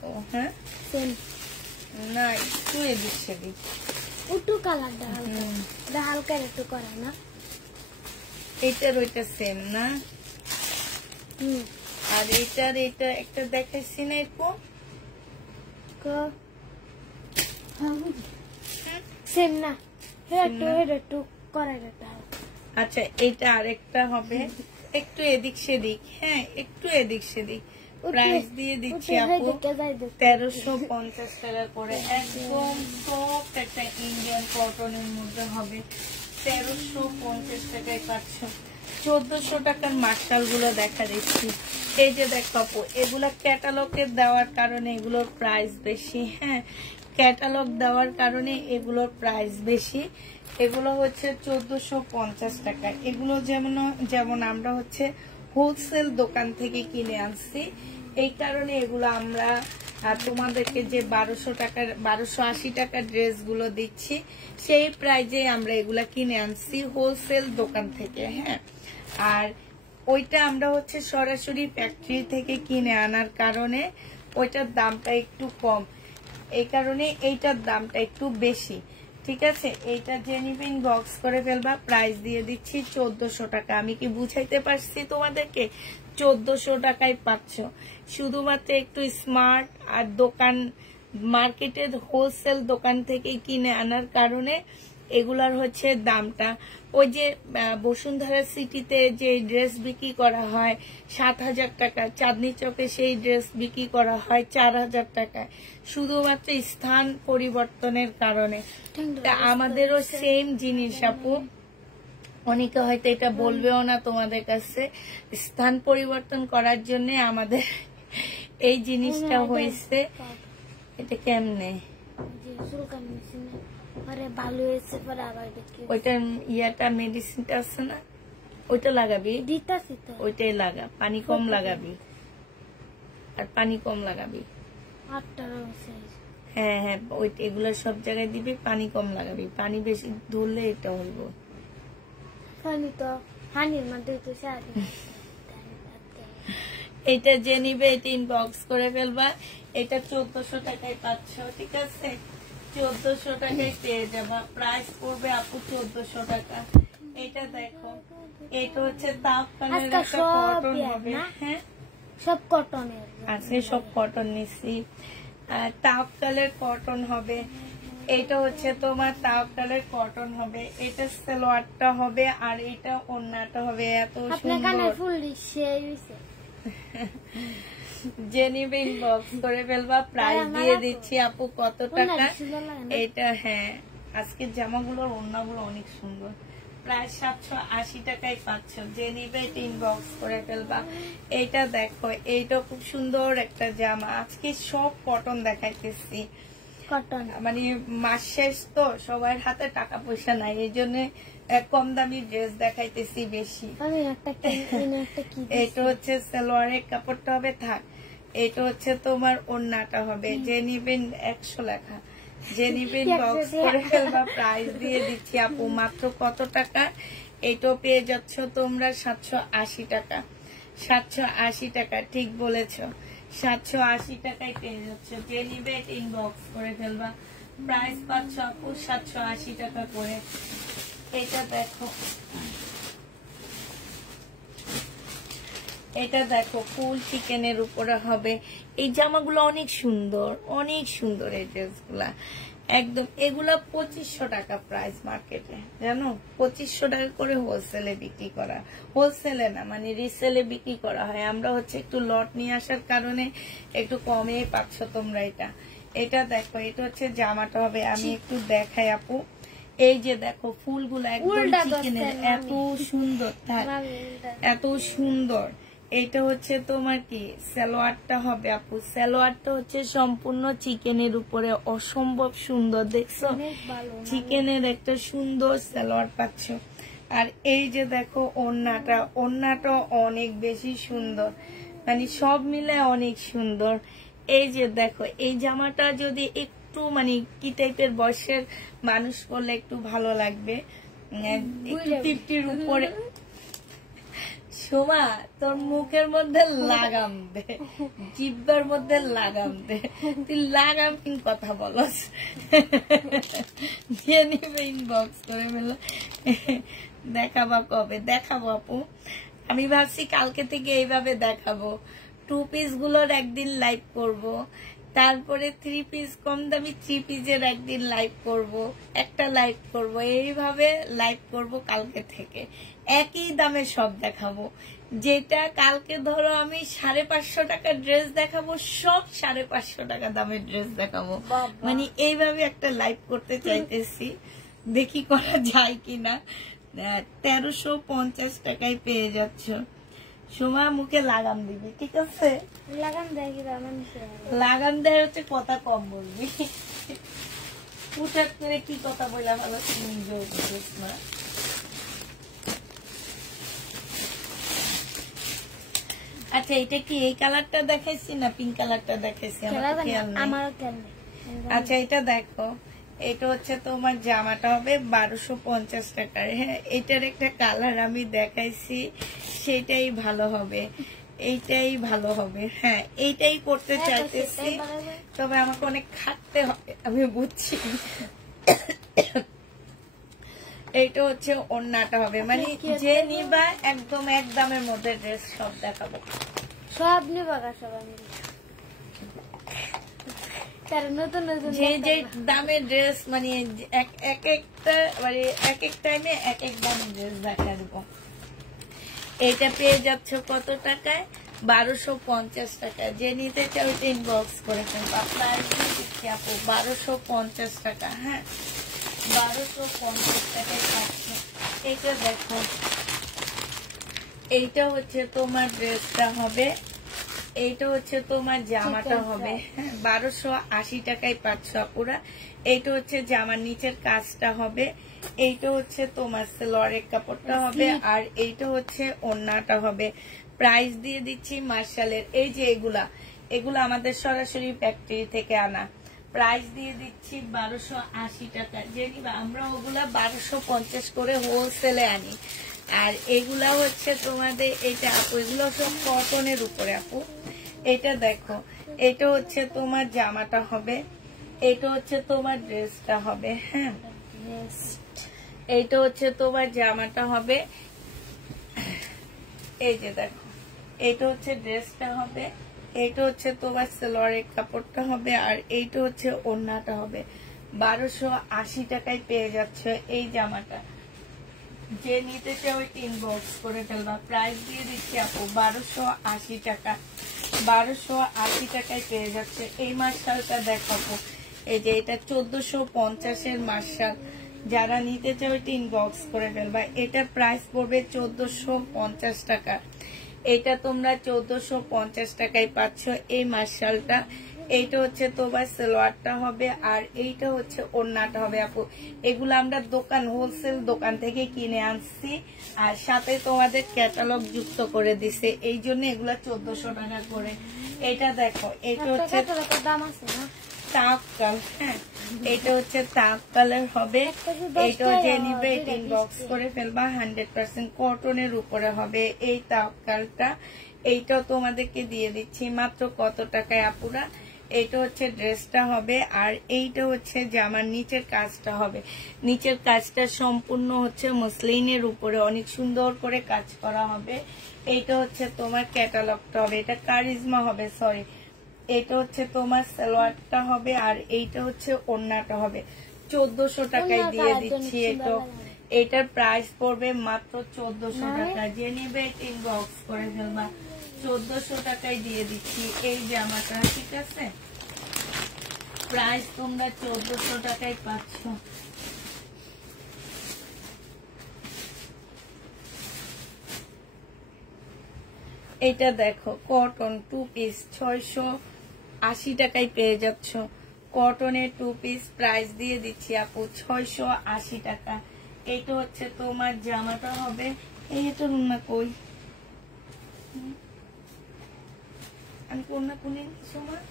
ও হ্যাঁ, সেম না একটু এদিক সেদিক। একটু কালারটা হালকা, এটা হালকা একটু করা না। এটার ওইটা সেম না? আর এইটার এটা একটা দেখাইছি না এরকম সেম না, একটু একটু করা। আচ্ছা, এইটা আরেকটা হবে। একটু এদিক সেদিক, হ্যাঁ একটু এদিক সেদিক। প্রাইস দিয়ে দিচ্ছি আপু 1350 টাকা করে। একদম সফট একটা ইন্ডিয়ান কটনের মধ্যে হবে, 1350 টাকায় পাচ্ছ। 1400 টাকার মার্শাল গুলো দেখা দিচ্ছি। এই যে দেখো আপু, এগুলা ক্যাটালগে দেওয়ার কারণে এগুলোর প্রাইস বেশি। হ্যাঁ, ক্যাটালগ দেওয়ার কারণে এগুলোর প্রাইস বেশি। এগুলো হচ্ছে 1450 টাকা। এগুলো যেমন আমরা হচ্ছে হোলসেল দোকান থেকে কিনে আনছি, এই কারণে এগুলো আমরা তোমাদেরকে যে 1280 টাকার ড্রেস গুলো দিচ্ছি, সেই প্রাইজে আমরা এগুলা কিনে আনছি হোলসেল দোকান থেকে। হ্যাঁ, আর ওইটা আমরা হচ্ছে সরাসরি ফ্যাক্টরি থেকে কিনে আনার কারণে ওইটার দামটা একটু কম, এই কারণে এইটার দামটা একটু বেশি। ঠিক আছে, এইটা জেনিফিন বক্স করে ফেলবা, প্রাইস দিয়ে দিচ্ছি 1400 টাকা। আমি কি বুঝাইতে পারছি তোমাদেরকে? 1400 টাকায় পাচ্ছ। শুধুমাত্র একটু স্মার্ট আর দোকান মার্কেটের হোলসেল দোকান থেকে কিনে আনার কারণে এগুলার হচ্ছে দামটা। ওই যে বসুন্ধরা সিটিতে যে ড্রেস বিক্রি করা হয় 7000 টাকা, চাঁদনি চকে সেই ড্রেস বিক্রি করা হয় 4000 টাকায়, শুধুমাত্র স্থান পরিবর্তনের কারণে। আমাদেরও সেম জিনিস আপু, অনেকে হয়তো এটা বলবেও না তোমাদের কাছে, স্থান পরিবর্তন করার জন্য আমাদের এই জিনিসটা হয়েছে। এটা কেমনে ওইটা ইয়াটা মেডিসিনটা আছে না, ওইটা লাগাবি, ওইটাই লাগা, পানি কম লাগাবি, আর পানি কম লাগাবি। হ্যাঁ হ্যাঁ, ওইটা এগুলো সব জায়গায় দিবি, পানি কম লাগাবি, পানি বেশি ধরলে এটা হইব। এটা যে নিবে এটা ইনবক্স করে ফেলবা। এটা 1400 টাকায় পাচ্ছ। ঠিক আছে, 1400 টাকায় পেয়ে যাবা। প্রাইস পড়বে আপু 1400 টাকা। এটা দেখো, এটা হচ্ছে তাপ কানের একটা কটন হবে। হ্যাঁ, সব কটনের আছে, সব কটন নিচ্ছি। তাপ কালের কটন হবে। এটা হচ্ছে তোমার তাপ কালের কটন হবে। এটা সালোয়ারটা হবে আর এটা ওড়নাটা হবে। এত সুন্দর। জেনিবে ইনবক্স করে ফেলবা, প্রাইস দিয়ে দিচ্ছি আপু কত টাকা এটা। হ্যাঁ, আজকের জামাগুলোর ওড়নাগুলো অনেক সুন্দর। প্রায় 780 টাকায় পাচ্ছ। জেনিবে ইনবক্স করে ফেলবা। এইটা দেখো, এইটা খুব সুন্দর একটা জামা। আজকে সব কটন দেখাইতেছি, কটন মানে মাস শেষ তো, সবার হাতে টাকা পয়সা নাই, এই জন্য কম দামি ড্রেস দেখাইতেছি বেশি। এটা হচ্ছে সালোয়ারের কাপড়টা হবে, থাক। এটা হচ্ছে তোমার ওড়নাটা হবে। যে নিবেন 100 লেখা, যে নিবেন বক্স করে ফেলবা। প্রাইস দিয়ে দিচ্ছি আপু মাত্র কত টাকা? এটাও পেয়ে যাচ্ছ তোমরা 780 টাকা। 780 টাকা, ঠিক বলেছ, 780 টাকায় পেয়ে যাচ্ছ। যে নিবে ইনবক্স করে ফেলবা। প্রাইস পাচ্ছ আপু 780 টাকা করে। এটা দেখো, এটা দেখো ফুল চিকেনের উপরে হবে। এই জামাগুলো অনেক সুন্দর, অনেক সুন্দর এই ড্রেসগুলা একদম। এগুলা 2500 টাকা প্রাইস মার্কেটে, জানো? 2500 টাকা করে হোলসেলে বিক্রি করা, হোলসেলে না মানে রিসেলে বিক্রি করা হয়। আমরা হচ্ছে একটু লট নিয়ে আসার কারণে একটু কমে পাচ্ছ তোমরা এটা। এটা দেখো, এটা হচ্ছে জামাটা হবে। আমি একটু দেখাই আপু। এই যে দেখো ফুলগুলো একদম চিকেনের, এত সুন্দর, এত সুন্দর। এটা হচ্ছে তোমার কি সালোয়ারটা হবে আপু। সালোয়ারটা হচ্ছে সম্পূর্ণ চিকেনের উপরে, অসম্ভব সুন্দর। দেখছো, চিকেনের একটা সুন্দর সালোয়ার পাচ্ছ। আর এই যে দেখো ওড়নাটা, ওড়নাটা অনেক বেশি সুন্দর, মানে সব মিলে অনেক সুন্দর। এই যে দেখো, এই জামাটা যদি একটু মানে কি টাইপের বয়সের মানুষ পরলে একটু ভালো লাগবে, একটু 50-র উপরে। সোমা, তোর মুখের মধ্যে লাগাম দে, জিব্বার মধ্যে লাগাম দে, তুই লাগাম কিন কথা বলস। দিয়ে নিবে ইনবক্স করে ফেলো। দেখাবা কবে? দেখাবো আপু, আমি ভাবছি কালকে থেকে এইভাবে দেখাবো। 2 পিস গুলোর একদিন লাইভ করব, তারপরে 3 পিস কম দামি 3 পিসের একদিন লাইভ করব, একটা লাইভ করব, এইভাবে লাইভ করব কালকে থেকে। একই দামে সব দেখাবো, যেটা কালকে ধরো আমি 550 টাকার ড্রেস দেখাবো, সব 550 টাকা দামের ড্রেস দেখাবো। মানে এইভাবে একটা লাইভ করতে চাইতেছি, দেখি করা যায় কিনা। 1350 টাকায় পেয়ে যাচ্ছ। সময় মুখে লাগাম দিবি, ঠিক আছে? লাগাম দেয় কি লাগাম দেয় হচ্ছে কথা কম বলবি। হুটহাট করে কি কথা বললাম ভালো তুমি নিজেও বুঝিস না। আচ্ছা এটা কি এই কালারটা দেখাইছি না পিঙ্ক কালারটা দেখাইছি? আমার খেয়াল নেই। আচ্ছা এটা দেখো, এটা হচ্ছে তোমার জামাটা হবে 1250 টাকার। হ্যাঁ, এটার একটা কালার আমি দেখাইছি, সেটাই ভালো হবে, এইটাই ভালো হবে। হ্যাঁ, এইটাই করতে চাইতেছি, তবে আমাকে অনেক খাটতে হবে, আমি বুঝছি। এইটা হচ্ছে ওড়নাটা হবে, মানে যে নিবা একদম এক দামের মধ্যে ড্রেস সব দেখাবো। সব নিবা সবাই নতুন নতুন যে যে দামের ড্রেস, মানে এক একটা মানে এক এক টাইমে এক এক দামের ড্রেস দেখা দেবো। এটা পেয়ে যাচ্ছ কত টাকায়? 1250 টাকায়। যে নিতে চাও ইনবক্স করে ফেলবো। আপনার আপু 1250 টাকা। হ্যাঁ, 1250 টাকায় পাচ্ছে। এটা দেখো, এইটা হচ্ছে তোমার ড্রেসটা হবে, এইটা হচ্ছে তোমার জামাটা হবে। হ্যাঁ, 1280 টাকায় পাচ্ছ আপুরা। এইটা হচ্ছে জামার নিচের কাজটা হবে, এইটা হচ্ছে তোমার সেলোয়ারের কাপড়টা হবে, আর এইটা হচ্ছে ওড়নাটা হবে। প্রাইস দিয়ে দিচ্ছি মার্শালের। এই যে এগুলা আমাদের সরাসরি ফ্যাক্টরি থেকে আনা। প্রাইস দিয়ে দিচ্ছি 1280 টাকা। যে নিবা, আমরা ওগুলা 1250 করে হোলসেলে আনি। আর এগুলা হচ্ছে তোমাদের এটা আপু, এগুলো সব কটনের উপরে আপু। এটা দেখো, এটা হচ্ছে তোমার জামাটা হবে, এটা হচ্ছে তোমার ড্রেসটা হবে। হ্যাঁ, এইটা হচ্ছে তোমার জামাটা হবে। এই যে দেখো, এইটা হচ্ছে ড্রেসটা হবে, এইটা হচ্ছে তোমার সালোয়ারের কাপড়টা হবে, আর এইটা হচ্ছে ওড়নাটা হবে। 1280 টাকায় পেয়ে যাচ্ছে এই জামাটা। যে নিতে চাও ইনবক্স করে ফেলবা। প্রাইস দিয়ে দিচ্ছি আপু 1280 টাকা। 1280 টাকায় পেয়ে যাচ্ছে এই মার্শালটা। দেখাবো, এই যে এটা 1450-এর মার্শাল। যারা নিতে চাও ইনবক্স করে ফেলবা। এটা প্রাইস পড়বে 1450 টাকা। এটা তোমরা 1450 টাকায় পাচ্ছ এই মার্শালটা। এইটা হচ্ছে তোমার সালোয়ারটা হবে, আর এইটা হচ্ছে ওড়নাটা হবে আপু। এগুলো আমরা দোকান, হোলসেল দোকান থেকে কিনে আনছি, আর সাথে তোমাদের ক্যাটালগ যুক্ত করে দিছে, এই জন্য এগুলা 1400 টাকা করে। এটা দেখো, এটা হচ্ছে দাম আছে না তাওয়াক্কাল। হ্যাঁ, এটা হচ্ছে তাওয়াক্কালের হবে। এটা যে নিবে ইনবক্স করে ফেলবা। 100% কটনের উপরে হবে এই তাওয়াক্কালটা। এইটাও তোমাদেরকে দিয়ে দিচ্ছি মাত্র কত টাকায় আপুরা? এইটা হচ্ছে ড্রেসটা হবে, আর এইটা হচ্ছে জামার নিচের কাজটা হবে। নিচের কাজটা সম্পূর্ণ হচ্ছে মসলিনের উপরে অনেক সুন্দর করে কাজ করা হবে। এইটা হচ্ছে তোমার ক্যাটালগটা হবে, এটা কারিজমা হবে, সরি। এটা হচ্ছে তোমার সালোয়ারটা হবে, আর এইটা হচ্ছে ওড়নাটা হবে। 1400 টাকায় দিয়ে দিচ্ছি। এটার প্রাইস পড়বে মাত্র 1400 টাকা। যে নিবে ইনবক্স করে ফেলবা। 1400 টাকায় দিয়ে দিচ্ছি এই জামাটা, ঠিক আছে? প্রাইস তোমরা 1400 টাকায় পাচ্ছ। এটা দেখো, কটন 2 পিস 680 টাকায় পেয়ে যাচ্ছ। কটনের 2 পিস প্রাইস দিয়ে দিচ্ছি আপু 680 টাকা। এইটা হচ্ছে তোমার জামাটা হবে। এই এটা রুনা কই, আমি কোনা কোনে সময়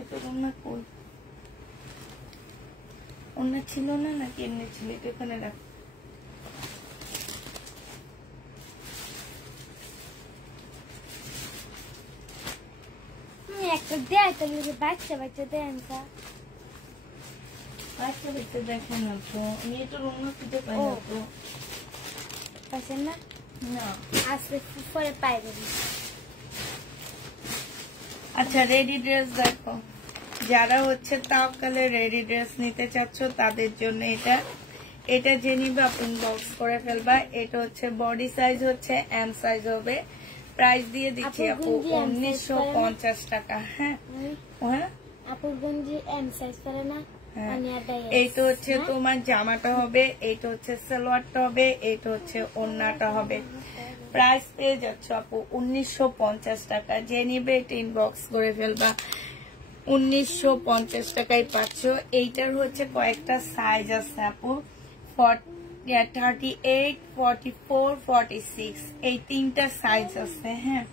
এটা রুনা কই, অন্য ছিল না নাকি এমনি ছিল? এটা এখানে রাখ। একটা দেয় তো বাচ্চা বাচ্চা দেন, বাচ্চা বাচ্চা দেখেন না তো, আমি এটা অন্য খুঁজে পাই না তো। পাচ্ছেন না? না, আজকে পরে পাইবেন। আচ্ছা, রেডি ড্রেস দেখো, যারা হচ্ছে তাওয়াক্কালের রেডি ড্রেস নিতে চাচ্ছ তাদের জন্য এটা। এটা যে নিবে আপনি ইনবক্স করে ফেলবা। এটা হচ্ছে বডি সাইজ হচ্ছে এম সাইজ হবে। প্রাইস দিয়ে দিচ্ছি আপু 1950 টাকা। হ্যাঁ হ্যাঁ আপুর গঞ্জি এম সাইজ করে না, এইটা হচ্ছে তোমার জামাটা হবে, এইটা হচ্ছে সালোয়ারটা হবে, এইটা হচ্ছে ওড়নাটা হবে। প্রাইস পেয়ে যাচ্ছে আপু 1950 টাকা। যে নিবে এটা ইনবক্স করে ফেলবা। 1950 টাকায় পাচ্ছ। এইটার হচ্ছে কয়েকটা সাইজ আছে আপু, 38, 44, 46 এই তিনটা সাইজ আছে। হ্যাঁ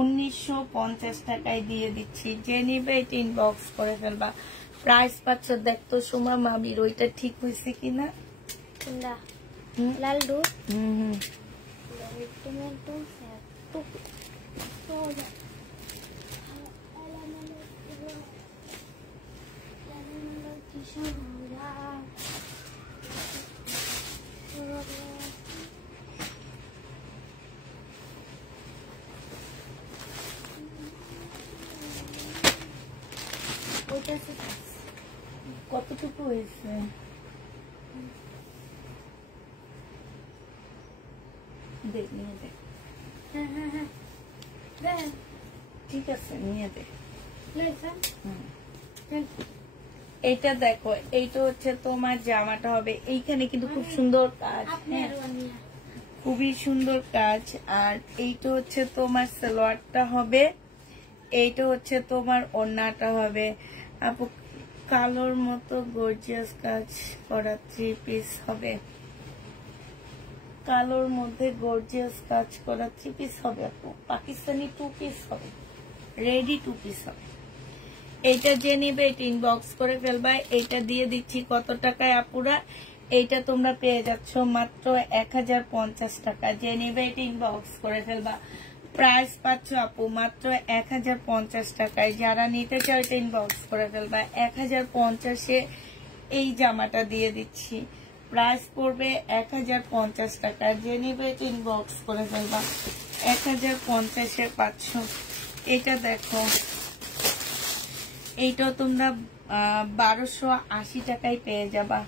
1950 টাকায় দিয়ে দিচ্ছি। যে নিবে এটা ইনবক্স করে ফেলবা। প্রাইস পাচ্ছ। দেখতো সোমা মামির ওইটা ঠিক হয়েছে কিনা। লালডু কতটুকু হয়েছে? দেখ নিয়ে দেখ। ঠিক আছে নিয়ে দেখ। এইটা দেখো, এইটা হচ্ছে তোমার জামাটা হবে। এইখানে কিন্তু খুব সুন্দর কাজ, হ্যাঁ খুবই সুন্দর কাজ। আর এইটা হচ্ছে তোমার সালোয়ারটা হবে, এইটা হচ্ছে তোমার ওড়নাটা হবে। আপু কালোর মতো গর্জিয়াস কাজ করা 3 পিস হবে। কালোর মধ্যে গর্জিয়াস কাজ করা 3 পিস হবে আপু। পাকিস্তানি 2 পিস হবে, রেডি 2 পিস হবে। এইটা যে নিবে এটা ইনবক্স করে ফেলবা। এইটা দিয়ে দিচ্ছি কত টাকায় আপুরা? এইটা তোমরা পেয়ে যাচ্ছ মাত্র 1050 টাকা। যে নিবে এটা ইনবক্স করে ফেলবা। প্রাইস পাচ্ছ আপু মাত্র 1050 টাকায়। যারা নিতে চাও এটা ইনবক্স করে ফেলবা। 1050-এ এই জামাটা দিয়ে দিচ্ছি। প্রাইস পড়বে 1050 টাকা। যে নিবে এটা ইনবক্স করে ফেলবা। 1050-এ পাচ্ছ। এটা দেখো, এইটা তোমরা 1280 টাকায় পেয়ে যাবা।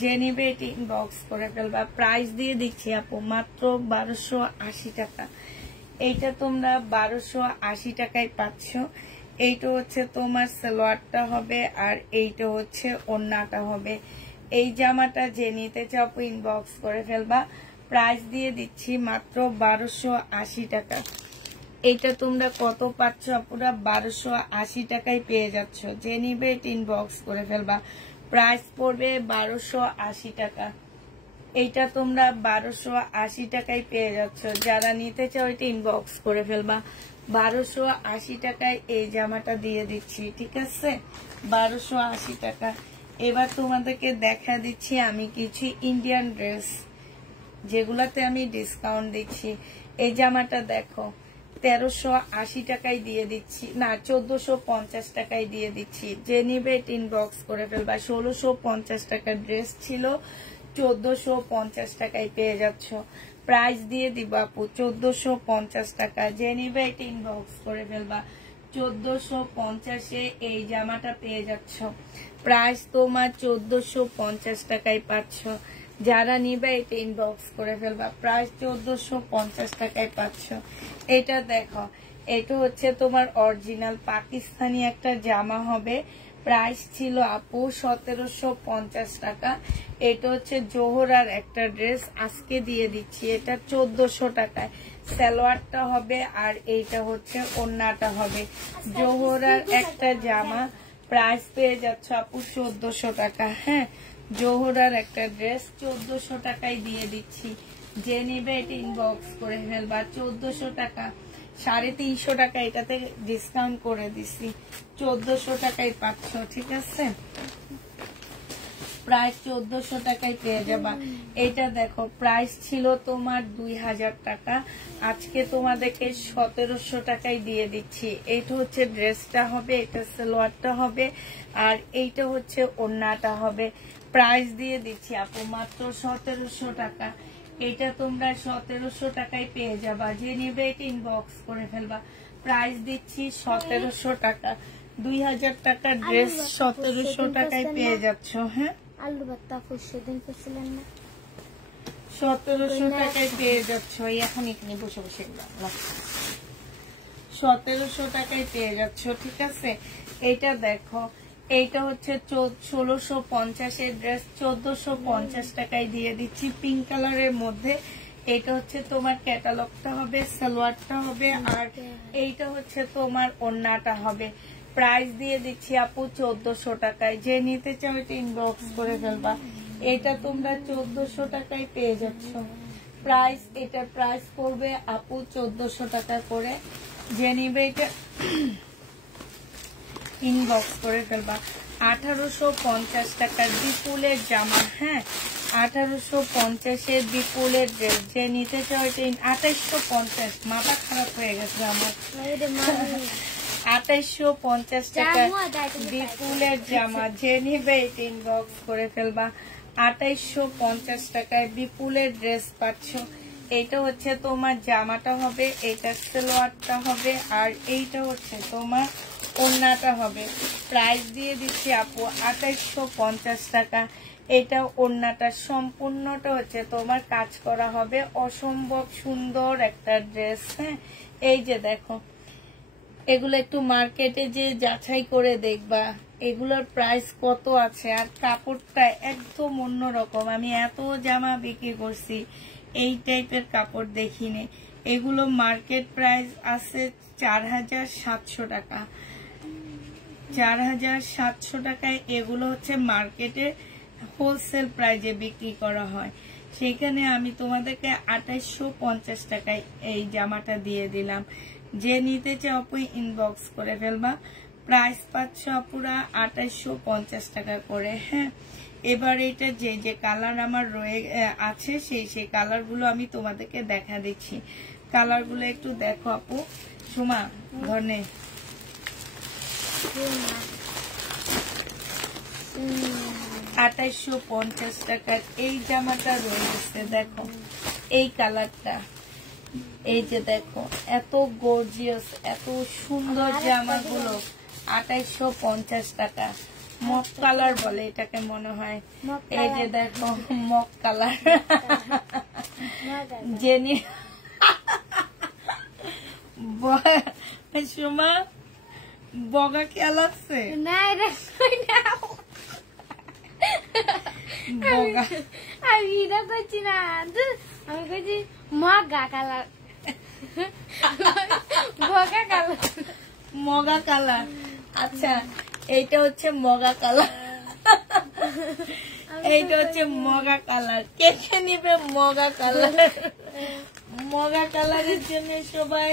যে নিবে এটা ইনবক্স করে ফেলবা। প্রাইস দিয়ে দিচ্ছি আপু মাত্র 1280 টাকা। এইটা তোমরা 1280 টাকায় পাচ্ছ। এইটা হচ্ছে তোমার সালোয়ারটা হবে, আর এইটা হচ্ছে ওড়নাটা হবে। এই জামাটা যে নিতে চাও ইনবক্স করে ফেলবা। প্রাইস দিয়ে দিচ্ছি মাত্র 1280 টাকা। এইটা তোমরা কত পাচ্ছ আপুরা? 1280 টাকায় পেয়ে যাচ্ছ। যে নিবে এটা ইনবক্স করে ফেলবা। প্রাইস পড়বে 1280 টাকা। এইটা তোমরা 1280 টাকায় পেয়ে যাচ্ছ। যারা নিতে চাও এটা ইনবক্স করে ফেলবা। 1280 টাকায় এই জামাটা দিয়ে দিচ্ছি, ঠিক আছে? 1280 টাকা। এবার তোমাদেরকে দেখা দিচ্ছি আমি কিছু ইন্ডিয়ান ড্রেস, যেগুলাতে আমি ডিসকাউন্ট দিচ্ছি। এই জামাটা দেখো, 1380 টাকায় দিয়ে দিচ্ছি, না 1450 টাকায় দিয়ে দিচ্ছি। যে নিবে এটা ইনবক্স করে ফেলবা। 1650 টাকার ড্রেস ছিল, 1450 টাকায় পেয়ে যাচ্ছ। প্রাইস দিয়ে দিব আপু 1450 টাকা। যে নিবে এটা ইনবক্স করে ফেলবা। 1450-এ এই জামাটা পেয়ে যাচ্ছ। প্রাইস তোমার 1450 টাকায় পাচ্ছ। যারা নিবে এটা ইনবক্স করে ফেলবা। প্রাইস 1450 টাকায় পাচ্ছ। এটা দেখো, এটা হচ্ছে তোমার অরিজিনাল পাকিস্তানি একটা জামা হবে। প্রাইস ছিল আপু 1750 টাকা। এটা হচ্ছে জোহরার একটা ড্রেস, আজকে দিয়ে দিচ্ছি এটা 1400 টাকায়। সালোয়ারটা হবে, আর এইটা হচ্ছে ওড়নাটা হবে। জোহরার একটা জামা, প্রাইস পেয়ে যাচ্ছে আপু 1400 টাকা। হ্যাঁ জোহরার একটা ড্রেস 1400 টাকায় দিয়ে দিচ্ছি। যে নিবে এটা ইনবক্স করে ফেলবা। 1400 টাকা, 350 টাকা এটাতে ডিসকাউন্ট করে দিছি। 1400 টাকায় পাচ্ছ, ঠিক আছে? প্রাইস 1400 টাকায় পেয়ে যাবা। এটা দেখো, প্রাইস ছিল তোমার 2000 টাকা, আজকে তোমাদেরকে 1700 টাকায় দিয়ে দিচ্ছি। এইটা হচ্ছে ড্রেসটা হবে, এটা সালোয়ারটা হবে, আর এইটা হচ্ছে ওড়নাটা হবে। প্রাইস দিয়ে দিচ্ছি আপু মাত্র 1700 টাকা। এটা তোমরা 1700 টাকায় পেয়ে যাবা। যে নেবে এটা ইনবক্স করে ফেলবা। প্রাইস দিচ্ছি 1700 টাকা। 2000 টাকার ড্রেস 1700 টাকায় পেয়ে যাচ্ছ। হ্যাঁ আলু ভর্তা পরশু দিন করছিলেন না? 1700 টাকায় পেয়ে যাচ্ছ। এখন এখানে বসে বসে 1700 টাকায় পেয়ে যাচ্ছ, ঠিক আছে। এইটা দেখো, এইটা হচ্ছে 1650 এর ড্রেস 1450 টাকায় দিয়ে দিচ্ছি পিঙ্ক কালারের মধ্যে। এটা হচ্ছে তোমার ক্যাটালগটা হবে, সালোয়ারটা হবে, আর এইটা হচ্ছে তোমার ওড়নাটা হবে। প্রাইস দিয়ে দিচ্ছি আপু 1400 টাকায়। যে নিতে চাও এটা ইনবক্স করে ফেলবা। এটা তোমরা 1400 টাকায় পেয়ে যাচ্ছ। প্রাইস, এটার প্রাইস পড়বে আপু 1400 টাকা করে। যে নিবে এটা ইনবক্স করে ফেলবা। 1850 টাকার বিপুলের জামা, হ্যাঁ 1850 এর বিপুলের ড্রেস। যে নিতে চাও এটা 2850, মাথা খারাপ হয়ে গেছে আমার। 2850 টাকা বিপুলের জামা। যে নিবে এটা ইনবক্স করে ফেলবা। 2850 টাকায় বিপুলের ড্রেস পাচ্ছ। এইটা হচ্ছে তোমার জামাটা হবে, এইটা সালোয়ারটা হবে, আর এইটা হচ্ছে তোমার ওড়নাটা হবে। প্রাইস দিয়ে দিচ্ছি আপু 2850 টাকা। এটা ওড়নাটা সম্পূর্ণটা হচ্ছে তোমার কাজ করা হবে, অসম্ভব সুন্দর একটা ড্রেস। হ্যাঁ, এই যে দেখো, এগুলো একটু মার্কেটে যে যাচাই করে দেখবা এগুলোর প্রাইস কত আছে। আর কাপড়টা একদম অন্যরকম। আমি এত জামা বিক্রি করছি, এই টাইপের কাপড় দেখিনি। এগুলো মার্কেট প্রাইস আছে 4700 টাকা। 4700 টাকায় এগুলো হচ্ছে মার্কেটে হোলসেল প্রাইজে বিক্রি করা হয়। সেখানে আমি তোমাদেরকে 2850 টাকায় এই জামাটা দিয়ে দিলাম। যে নিতে চাও আপু ইনবক্স করে ফেলবা। প্রাইস পাচ্ছ আপুরা 2850 টাকা করে। হ্যাঁ, এবার এটা যে যে কালার আমার রয়ে আছে সেই কালার গুলো আমি তোমাদেরকে দেখা দিচ্ছি। কালার গুলো একটু দেখো আপু। সুমা ধরনে 2850 টাকার এই জামাটা রয়েছে। দেখো এই কালারটা, এই যে দেখো এত গর্জিয়াস, এত সুন্দর জামাগুলো 2850 টাকা। মক কালার বলে এটাকে মনে হয়। এই যে দেখো মক কালার। জেনি সুমা বগা খেয়াল আছে না? এটা আমি এটা করছি না, আমি করছি মগা কালার। মগা কালার, মগা কালার। আচ্ছা, এইটা হচ্ছে মগা কালার। এইটা হচ্ছে মগা কালার। কে কে নিবে মগা কালার? মগা কালারের জন্য সবাই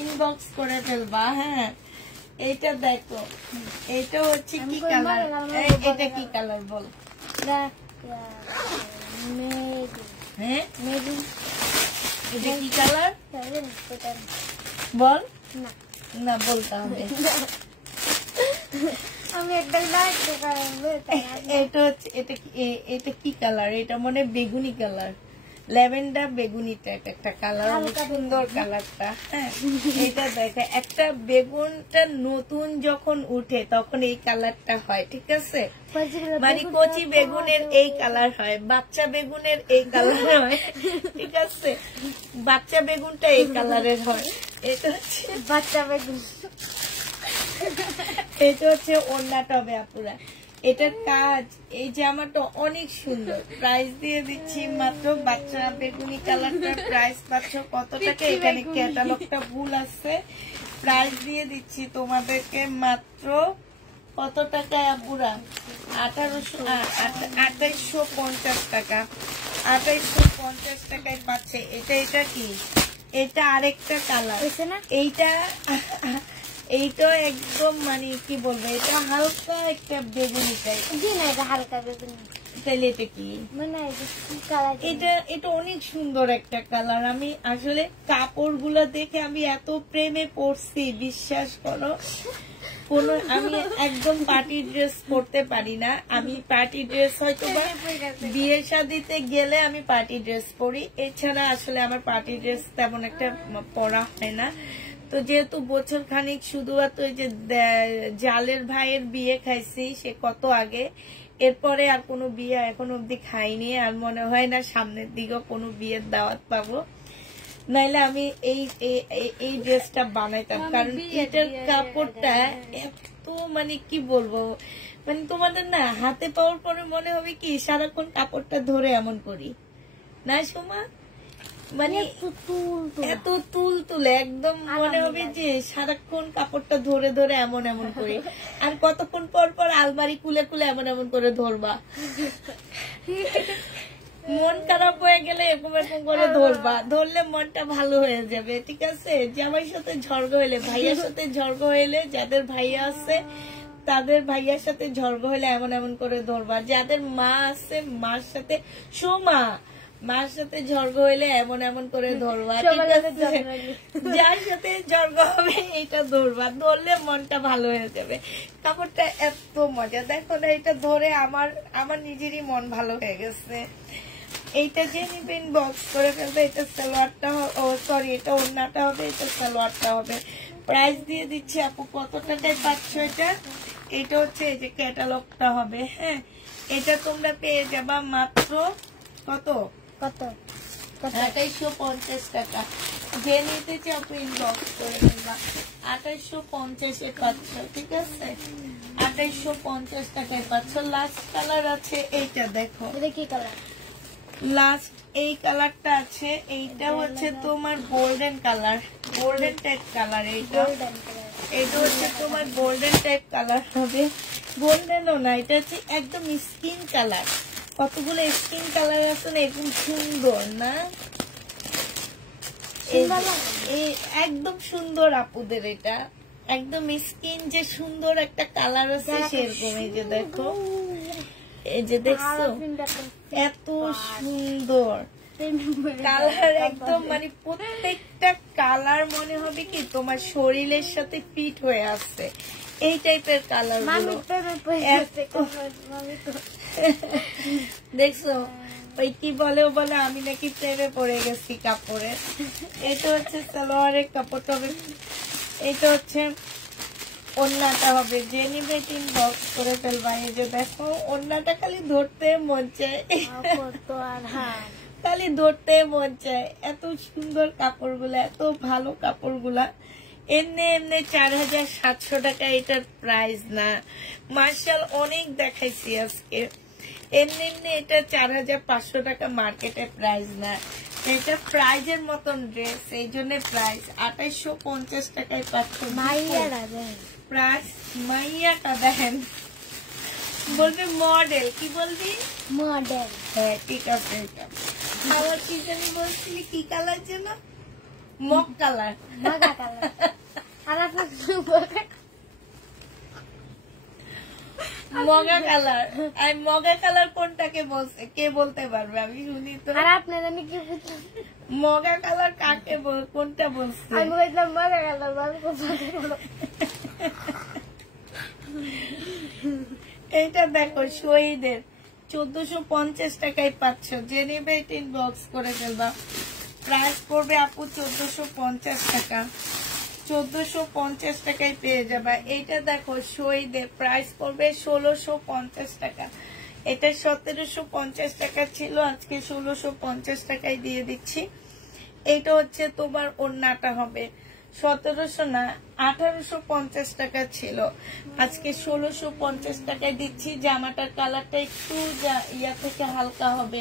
ইনবক্স করে ফেলবা। হ্যাঁ, এইটা দেখো, এইটা হচ্ছে কি কালার? এটা কি কালার বল? হ্যাঁ, এটা কি কালার বল? না বলতে হবে। আমি একটা এটা হচ্ছে, এটা কি কালার? এটা মনে বেগুনি কালার, ল্যাভেন্ডার বেগুনি টাইপ একটা কালার। সুন্দর কালারটা। হ্যাঁ, এটা দেখে একটা বেগুনটা নতুন যখন উঠে তখন এই কালারটা হয়, ঠিক আছে। মানে কচি বেগুনের এই কালার হয়, বাচ্চা বেগুনের এই কালার হয়, ঠিক আছে। বাচ্চা বেগুনটা এই কালারের হয়। এটা হচ্ছে বাচ্চা বেগুন। এটা হচ্ছে ওড়নাটা হবে আপুরা। এটার কাজ, এই জামাটা অনেক সুন্দর। প্রাইস দিয়ে দিচ্ছি মাত্র, বাচ্চা বেগুনি কালারটার প্রাইস পাচ্ছ কত টাকা? এখানে ক্যাটালগটা ভুল আছে। প্রাইস দিয়ে দিচ্ছি তোমাদেরকে মাত্র কত টাকায় আপুরা? 2850 টাকা। 2850 টাকায় পাচ্ছে। এটা কি? এটা আরেকটা কালার। এইটা একদম মানে কি বলবো, এটা হালকা একটা বেগুনি টাইপ। এটা হালকা বেগুনি। তাহলে এটা কি? এটা অনেক সুন্দর একটা কালার। আমি আসলে কাপড়গুলো দেখে আমি এত প্রেমে পড়ছি, বিশ্বাস করো। আমি একদম পার্টি ড্রেস পরতে পারি না। আমি পার্টি ড্রেস হয়তো বিয়ে শাদিতে গেলে আমি পার্টি ড্রেস পরি, এছাড়া আসলে আমার পার্টি ড্রেস তেমন একটা পরা হয় না। তো যেহেতু বছর খানিক শুধুমাত্র যে জালের ভাইয়ের বিয়ে খাইছি সে কত আগে, এরপরে আর কোনো বিয়ে এখন অব্দি খাইনি, আর মনে হয় না সামনের দিকেও কোনো বিয়ের দাওয়াত পাবো। নাইলে আমি এই ড্রেসটা বানাইতাম, কারণ এটার কাপড়টা এত মানে কি বলবো, মানে তোমাদের না হাতে পাওয়ার পরে মনে হবে কি সারাক্ষণ কাপড়টা ধরে এমন করি না সোমা, মানে এত তুল তুলে একদম মনে হবে যে সারাক্ষণ কাপড়টা ধরে ধরে এমন এমন করি, আর কতক্ষণ পর পর আলমারি খুলে খুলে এমন এমন করে ধরবা, মন খারাপ হয়ে গেলে এরকম এরকম করে ধরবা, ধরলে মনটা ভালো হয়ে যাবে, ঠিক আছে। জামাইয়ের সাথে ঝগড়া হইলে, ভাইয়ার সাথে ঝগড়া হইলে, যাদের ভাইয়া আছে তাদের ভাইয়ার সাথে ঝগড়া হইলে এমন এমন করে ধরবা, যাদের মা আছে মার সাথে সোমা মার সাথে ঝগড়া হইলে এমন এমন করে ধরবা, ঠিক আছে। যার সাথে ঝগড়া হবে এটা ধরবা, ধরলে মনটা ভালো হয়ে যাবে। কাপড়টা এত মজা, দেখো না এটা ধরে আমার নিজেরই মন ভালো হয়ে গেছে। এইটা যে নিবেন বক্স করে ফেলবে, এটা সালোয়ারটা এটা ওড়নাটা হবে, এটা সালোয়ারটা হবে। প্রাইস দিয়ে দিচ্ছি আপু, কত টাকায় পাচ্ছ এটা? এটা হচ্ছে এই যে ক্যাটালগটা হবে, হ্যাঁ। এটা তোমরা পেয়ে যাবা মাত্র কত 2850 টাকা। যে নিতে চাও আপু ইনবক্স করে ফেলবা, 2850 এ পাচ্ছ, ঠিক আছে। 2850 টাকায় পাচ্ছ। লাস্ট কালার আছে এইটা, দেখো কি কালার, লাস্ট এই কালারটা আছে, এইটা হচ্ছে তোমার golden colour, golden type colour. এইটা হচ্ছে তোমার গোল্ডেন টাইপ কালার হবে, গোল্ডেনও না, এটা হচ্ছে একদম স্কিন কালার। কতগুলো স্কিন কালার আছে না, এরকম সুন্দর না, একদম সুন্দর আপুদের। এটা একদম স্কিন যে সুন্দর একটা কালার আছে সেরকম। এই যে দেখো, এই যে দেখছো এত সুন্দর কালার, একদম মানে প্রত্যেকটা কালার মনে হবে কি তোমার শরীরের সাথে ফিট হয়ে আসছে, এই টাইপের কালার গুলো। দেখছো ওই কি বলে আমি নাকি প্রেমে পড়ে গেছি কাপড়ে। এটা হচ্ছে সালোয়ারের কাপড়টা হবে, এটা হচ্ছে ওড়নাটা হবে। যে নিবে ইনবক্স করে ফেলবা। এই যে দেখো ওড়নাটা খালি ধরতে মন চায়, খালি ধরতে মন চায়, এত সুন্দর কাপড়গুলা, এত ভালো কাপড়গুলা। এমনি 4700 টাকা এটার প্রাইস না, মার্শাল অনেক দেখাইছি আজকে। এমনি এটা 4500 টাকা মার্কেটে প্রাইস না, এটা প্রাইজের মতন ড্রেস, এই জন্য প্রাইস 2850 টাকায় পাচ্ছ। প্রাইস মাইয়াটা দেখেন, বলবে মডেল, কি বলবি মডেল, হ্যাঁ ঠিক আছে। এটা আবার কি জানি বলছিলি, কি কালার যেন, মগ কালার, মগা কালার। মগা কালার, আর মগা কালার কোনটাকে বলছে কে বলতে পারবে? আমি শুনি তো। আর আপনারা কি বুঝছেন মগা কালার কাকে কোনটা বলছে? আমি বললাম মগা কালার। এইটা দেখো শহীদের 1450 টাকায় পাচ্ছ। যে নেবে এটা ইনবক্স করে ফেলবা। প্রাইস পড়বে আপু 1450 টাকা, 1450 টাকায় পেয়ে যাবা। এইটা দেখো শহীদের প্রাইস পড়বে 1650 টাকা। এটা 1750 টাকা ছিল, আজকে 1650 টাকায় দিয়ে দিচ্ছি। এইটা হচ্ছে তোমার ওড়নাটা হবে 1700 না 1850 টাকা ছিল, আজকে 1650 টাকায় দিচ্ছি। জামাটার কালারটা একটু ইয়া থেকে হালকা হবে।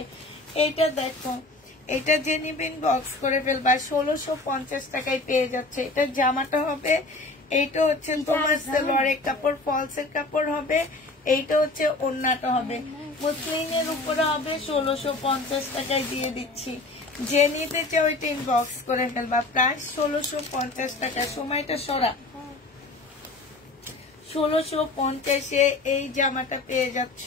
এইটা দেখো, এটা যে নিবেন বক্স করে ফেলবা, 1650 টাকায় পেয়ে যাচ্ছে। এটা জামাটা হবে, এইটা হচ্ছে তোমার সালোয়ারের কাপড়, ফলসের কাপড় হবে। এইটা হচ্ছে ওড়নাটা হবে, মুসলিমের উপরে হবে। 1650 টাকায় দিয়ে দিচ্ছি। যে নিতে চাও ওইটা ইনবক্স করে ফেলবা। প্রাইস 1650 টাকা। সময়টা সরা 1650-এ এই জামাটা পেয়ে যাচ্ছ।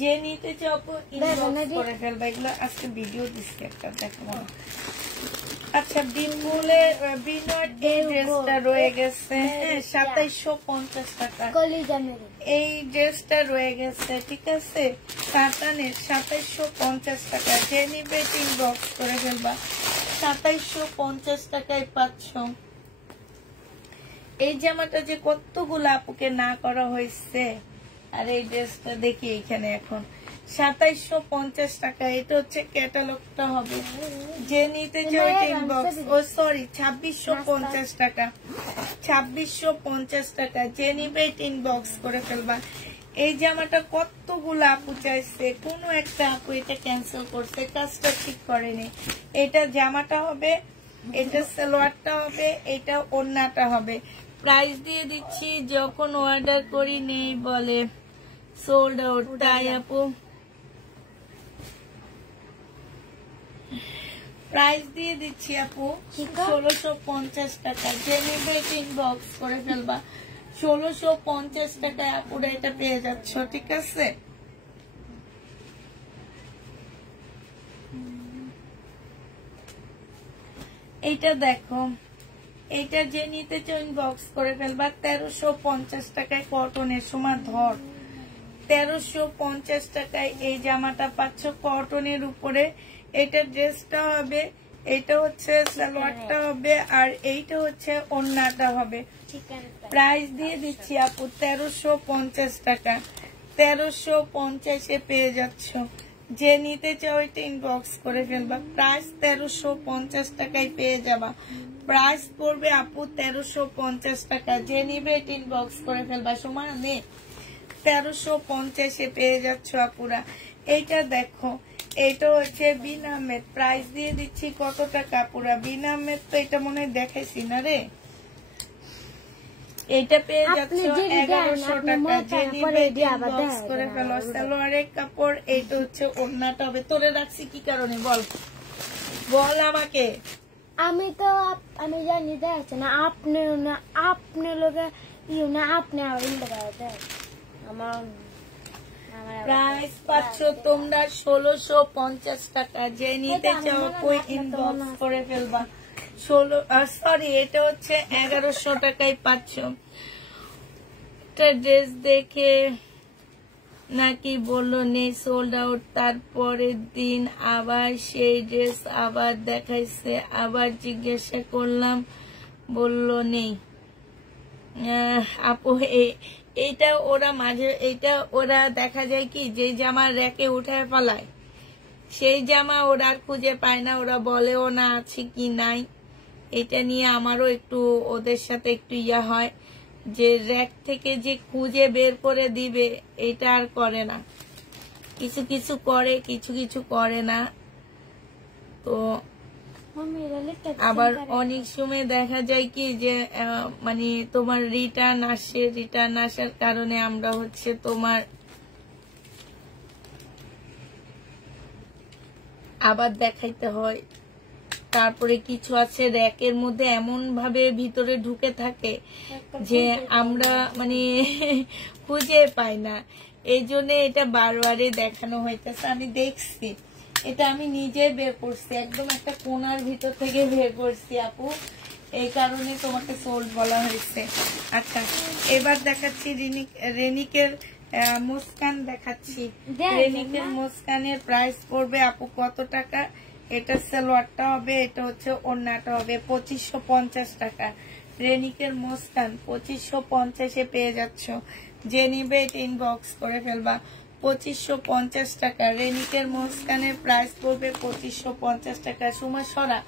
যে নিতে চাও ইনবক্স করে ফেলবা। এগুলো আজকে ভিডিও দিচ্ছি একটা, দেখো। আচ্ছা বিমলের এই ড্রেসটা রয়ে গেছে 2750 টাকা। এই ড্রেসটা রয়ে গেছে, ঠিক আছে, কাতানের 2750 টাকা। যে নিবে ইনবক্স করে ফেলবা। 2750 টাকায় পাচ্ছ। এই জামাটা যে কতগুলো আপুকে না করা হয়েছে, আর এই ড্রেসটা দেখি এখানে এখন 2750 টাকা। এটা হচ্ছে ক্যাটালগটা হবে, যে নিতে চাও ইনবক্স। ও সরি 2650 টাকা, 2650 টাকা। যে নিবে ইনবক্স করে ফেলবা। এই জামাটা কতগুলো আপু চাইছে, কোনো একটা আপু এটা ক্যান্সেল করছে, কাজটা ঠিক করেনি। এটা জামাটা হবে, এটা সালোয়ারটা হবে, এটা ওড়নাটা হবে। প্রাইস দিয়ে দিচ্ছি, যখন অর্ডার করি নেই বলে সোল্ড আউট। তাই আপু প্রাইস দিয়ে দিচ্ছি আপু 1650 টাকা। যে নিবে ইনবক্স করে ফেলবা। 1650 টাকায় আপুরা এটা পেয়ে যাচ্ছ, ঠিক আছে? এইটা দেখো, এইটা যে নিতে চাও ইনবক্স করে ফেলবা। 1350 টাকায় কটনের সময় ধর, 1350 টাকায় এই জামাটা পাচ্ছ কটনের উপরে। এটা ড্রেসটা হবে, এটা হচ্ছে সালোয়ারটা হবে, আর এইটা হচ্ছে ওড়নাটা হবে। প্রাইস দিয়ে দিচ্ছি আপু 1350 টাকা। 1350-এ পেয়ে যাচ্ছ। যে নিতে চাও এটা ইনবক্স করে ফেলবা। প্রাইস 1350 টাকায় পেয়ে যাবা। প্রাইস পড়বে আপু 1350 টাকা। যে নিবে এটা ইনবক্স করে ফেলবা। সময় নেই, 1350-এ পেয়ে যাচ্ছ আপুরা। এইটা দেখো, এটা হচ্ছে বিন আহমেদ। প্রাইস দিয়ে দিচ্ছি কত টাকা আপুরা? বিন আহমেদ তো এটা মনে হয় দেখাইছি না রে। এটা পেয়ে যাচ্ছ 1100 টাকা। যে নিবে ইনবক্স করে ফেলো। সালোয়ারের কাপড়, এইটা হচ্ছে ওড়নাটা হবে। তোরে রাখছি কি কারণে বল, বল আমাকে। আমি তো আমি জানি দেখছে না, আপনি লোকে ইউ না, আপনি আমার প্রাইস পাচ্ছ তোমরা 1650 টাকা। যে নিতে চাও কই ইনবক্স করে ফেলবা। 16 এটা হচ্ছে 1100 টাকায় পাচ্ছ। ড্রেস দেখে নাকি বললো নেই, সোল্ড আউট। তারপরের দিন আবার সেই ড্রেস আবার দেখাইছে, আবার জিজ্ঞাসা করলাম, বললো নেই। আপু এইটা ওরা মাঝে, এইটা ওরা দেখা যায় কি, যে জামা র্যাকে উঠায় ফেলায়, সেই জামা ওরা খুঁজে পায় না, ওরা বলেও না আছে কি নাই। এটা নিয়ে আমারও একটু ওদের সাথে একটু ইয়া হয়, যে র্যাক থেকে যে খুঁজে বের করে দিবে, এটা আর করে না। কিছু কিছু করে, কিছু কিছু করে না। তো আবার অনেক সময় দেখা যায় কি, যে মানে তোমার রিটার্ন আসে, রিটার্ন আসার কারণে আমরা হচ্ছে তোমার আবার দেখাইতে হয়। তারপরে কিছু আছে র্যাকের মধ্যে এমন ভাবে ভিতরে ঢুকে থাকে যে আমরা মানে খুঁজে পাই না। এই জন্য এটা বারবারই দেখানো হইতেছে। আমি দেখছি, এটা আমি নিজে বের করছি, একদম একটা কোনার ভিতর থেকে বের করছি আপু, এই কারণে তোমাকে সোল্ড বলা হয়েছে। আচ্ছা, এবার দেখাচ্ছি রেনিকের মুস্কান দেখাচ্ছি। রেনিকের মুস্কানের প্রাইস পড়বে আপু কত টাকা? এটা সালোয়ারটা হবে, এটা হচ্ছে ওড়নাটা হবে। 2550 টাকা। রেনিকের মুস্কান 2550-এ পেয়ে যাচ্ছ। যে নিবে এটা ইনবক্স করে ফেলবা। 2550 টাকা। রেনিকের মুস্কানের প্রাইস পড়বে 2550 টাকা। সুমা সরা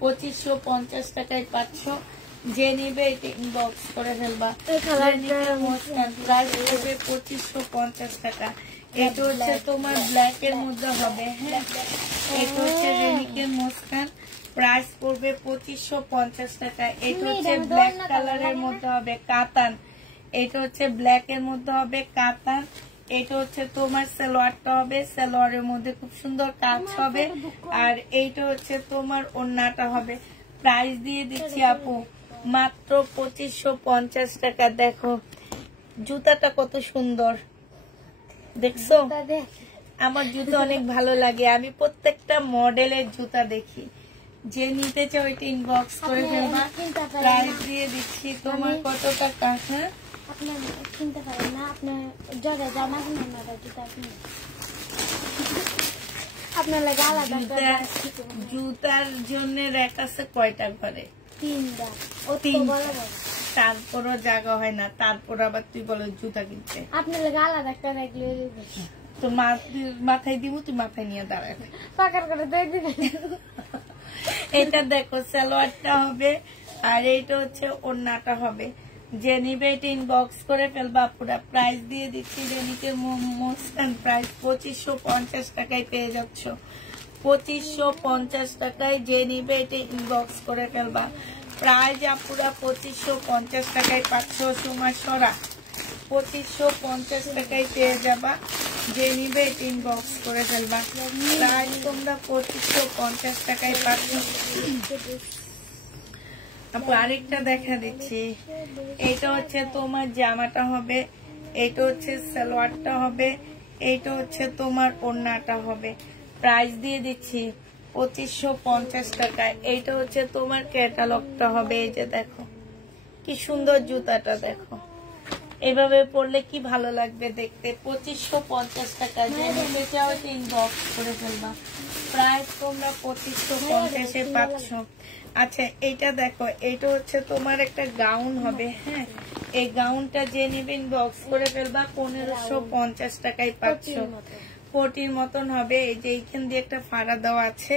2550 টাকায় পাচ্ছ। যে নিবে এটা ইনবক্স করে ফেলবা। রেনিকের মুস্কান প্রাইস পড়বে 2550 টাকা। এটা হচ্ছে তোমার ব্ল্যাক এর মধ্যে হবে। হ্যাঁ, এটা হচ্ছে রেনিকের মুস্কান, প্রাইস পড়বে 2550 টাকা। এটা হচ্ছে ব্ল্যাক কালারের মধ্যে হবে কাতান। এটা হচ্ছে ব্ল্যাক এর মধ্যে হবে কাতান। এটা হচ্ছে তোমার সালোয়ারটা হবে, সালোয়ারের মধ্যে খুব সুন্দর কাজ হবে। আর এইটা হচ্ছে তোমার ওড়নাটা হবে। প্রাইস দিয়ে দিচ্ছি আপু মাত্র 2550 টাকা। দেখো জুতাটা কত সুন্দর, দেখছো? আমার জুতো অনেক ভালো লাগে, আমি প্রত্যেকটা মডেলের জুতা দেখি। যে নিতে চাও ওইটা ইনবক্স করে ফেলবা। প্রাইস দিয়ে দিচ্ছি তোমার কত টাকা? হ্যাঁ, আপনি কিনতে পারেন না, আপনার যারা জামা কিনেন না জুতা কিনে আপনার লাগে আলাদা। জুতার জন্য র্যাক আছে কয়টা ঘরে? 3টা। ও তিনটা। তারপরও জায়গা হয় না, তারপর আবার তুই বলো জুতা কিনতে। আপনার লাগে আলাদা একটা রাখলে তো মাথায় দিব, তুই মাথায় নিয়ে দাঁড়াবে পাকার করে দিয়ে দিবে। এটা দেখো সালোয়ারটা হবে, আর এইটা হচ্ছে ওড়নাটা হবে। যে নিবে এটা ইনবক্স করে ফেলবা। পুরা প্রাইস দিয়ে দিচ্ছি, যে নিতে মোস্টান প্রাইস 2550 টাকায় পেয়ে যাচ্ছ। 2550 টাকায় যে নিবে এটা ইনবক্স করে ফেলবা। প্রাইস পুরা 2550 টাকায় পাচ্ছ। সুমা সরা 2550 টাকায় পেয়ে যাবা। যে নিবে এটা ইনবক্স করে ফেলবা। প্রাইস তোমরা 2550 টাকায় পাচ্ছ। আপু আরেকটা দেখা দিচ্ছি, এইটা হচ্ছে তোমার জামাটা হবে, এইটা হচ্ছে সালোয়ারটা হবে, এইটা হচ্ছে তোমার ওড়নাটা হবে। প্রাইস দিয়ে দিচ্ছি 2550 টাকায়। এইটা হচ্ছে তোমার ক্যাটালগটা হবে। এই যে দেখো কি সুন্দর জুতাটা, দেখো এভাবে পরলে কি ভালো লাগবে দেখতে। 2550 টাকা। যে নিতে চাও ইনবক্স করে ফেলবা। প্রাইস তোমরা 2550 পাচ্ছ। আচ্ছা এইটা দেখো, এইটা হচ্ছে তোমার একটা গাউন হবে। হ্যাঁ, এই গাউনটা যে নিবে ইনবক্স করে ফেলবা। 1550 টাকায় পাচ্ছ। কোটির মতন হবে। এই যে এইখান দিয়ে একটা ফাড়া দেওয়া আছে।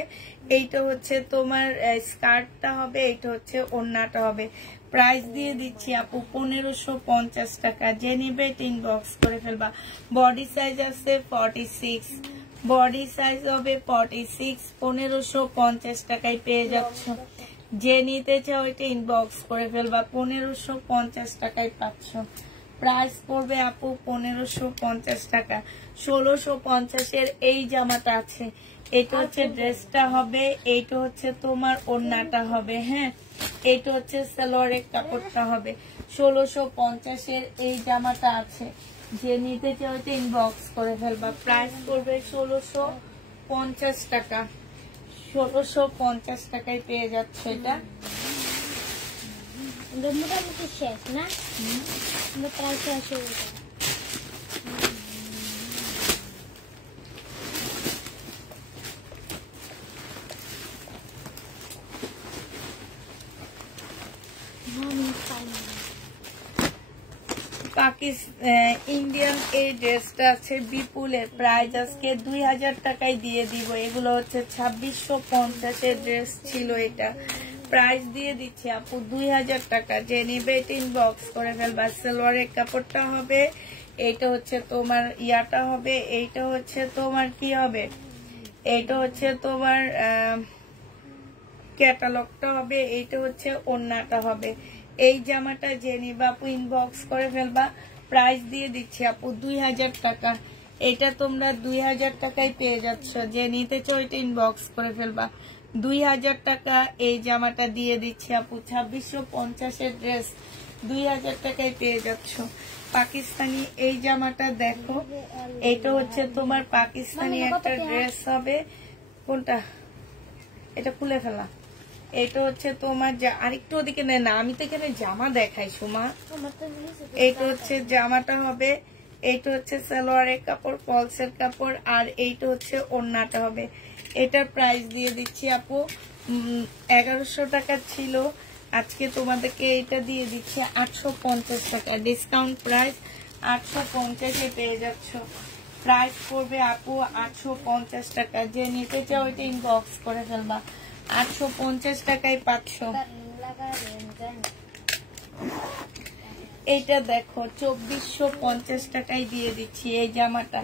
এইটা হচ্ছে তোমার স্কার্টটা হবে, এইটা হচ্ছে ওড়নাটা হবে। প্রাইস দিয়ে দিচ্ছি আপু 1550 টাকা। যে নিবে ইনবক্স করে ফেলবা। বডি সাইজ আছে 46, বডি সাইজ হবে 46। 1550 টাকায় পেয়ে যাচ্ছ। যে নিতে চাও এটা ইনবক্স করে ফেলবা। 1550 টাকায় পাচ্ছ। প্রাইস পড়বে আপু 1550 টাকা। 1650 এই জামাটা আছে। এটা হচ্ছে ড্রেসটা হবে, এইটা হচ্ছে তোমার ওড়নাটা হবে। হ্যাঁ, এইটা হচ্ছে সালোয়ারের কাপড়টা হবে। 1650 এই জামাটা আছে। যে নিতে চাও এটা ইনবক্স করে ফেলবা। প্রাইস পড়বে 1650 টাকা। 1650 টাকায় পেয়ে যাচ্ছে এটা। মোটামুটি শেষ না, প্রায় শেষ হয়ে গেছে। ইন্ডিয়ান এই ড্রেসটা আছে বিপুলের। প্রাইস আজকে 2000 টাকায় দিয়ে দিব। এগুলো হচ্ছে 2650 ড্রেস ছিল এটা। প্রাইস দিয়ে দিচ্ছি আপু 2000 টাকা। যে নিবে ইনবক্স করে ফেলবা। সালোয়ারের কাপড়টা হবে, এইটা হচ্ছে তোমার ইয়াটা হবে, এইটা হচ্ছে তোমার কি হবে, এইটা হচ্ছে তোমার ক্যাটালগটা হবে, এইটা হচ্ছে ওড়নাটা হবে। এই জামাটা যে নিবা আপু ইনবক্স করে ফেলবা। প্রাইস দিয়ে দিচ্ছি আপু 2000 টাকা। এটা তোমরা 2000 টাকায় পেয়ে যাচ্ছ। যে নিতে চাও এটা ইনবক্স করে ফেলবা। 2000 টাকা এই জামাটা দিয়ে দিচ্ছি আপু। 2650 ড্রেস 2000 টাকায় পেয়ে যাচ্ছ। পাকিস্তানি এই জামাটা দেখো, এটা হচ্ছে তোমার পাকিস্তানি একটা ড্রেস হবে। কোনটা? এটা খুলে ফেলা। এটা হচ্ছে তোমার আরেকটু ওদিকে নেয় না, আমি তো এখানে জামা দেখাই সুমা। এইটা হচ্ছে জামাটা হবে, এইটা হচ্ছে সালোয়ারের কাপড়, ফলসের কাপড়, আর এইটা হচ্ছে ওড়নাটা হবে। এটার প্রাইস দিয়ে দিচ্ছি আপু 1100 টাকা ছিল। আজকে তোমাদেরকে এটা দিয়ে দিচ্ছি 850 টাকা। ডিসকাউন্ট প্রাইস 850 পেয়ে যাচ্ছ। প্রাইস পড়বে আপু 850 টাকা। যে নিতে চাও এটা ইনবক্স করে ফেলবা। 850 টাকায় পাচ্ছ। এইটা দেখো 2450 টাকায় দিয়ে দিচ্ছি এই জামাটা।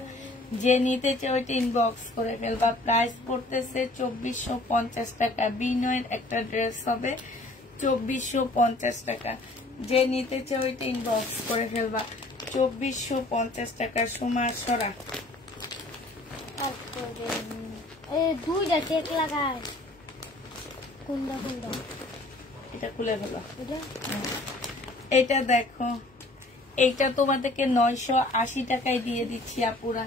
যে নিতে চাও এটা ইনবক্স করে ফেলবা। প্রাইস পড়তেছে 2450 টাকা। বিনয়ের একটা ড্রেস হবে 2450 টাকা। যে নিতে চাও এটা ইনবক্স করে ফেলবা। 2450 টাকা। সুমার সরা দুইটা চেক লাগায়। কোনটা কোনটা? এটা খুলে ফেলো। এটা দেখো, এইটা তোমাদেরকে 980 টাকায় দিয়ে দিচ্ছি আপুরা।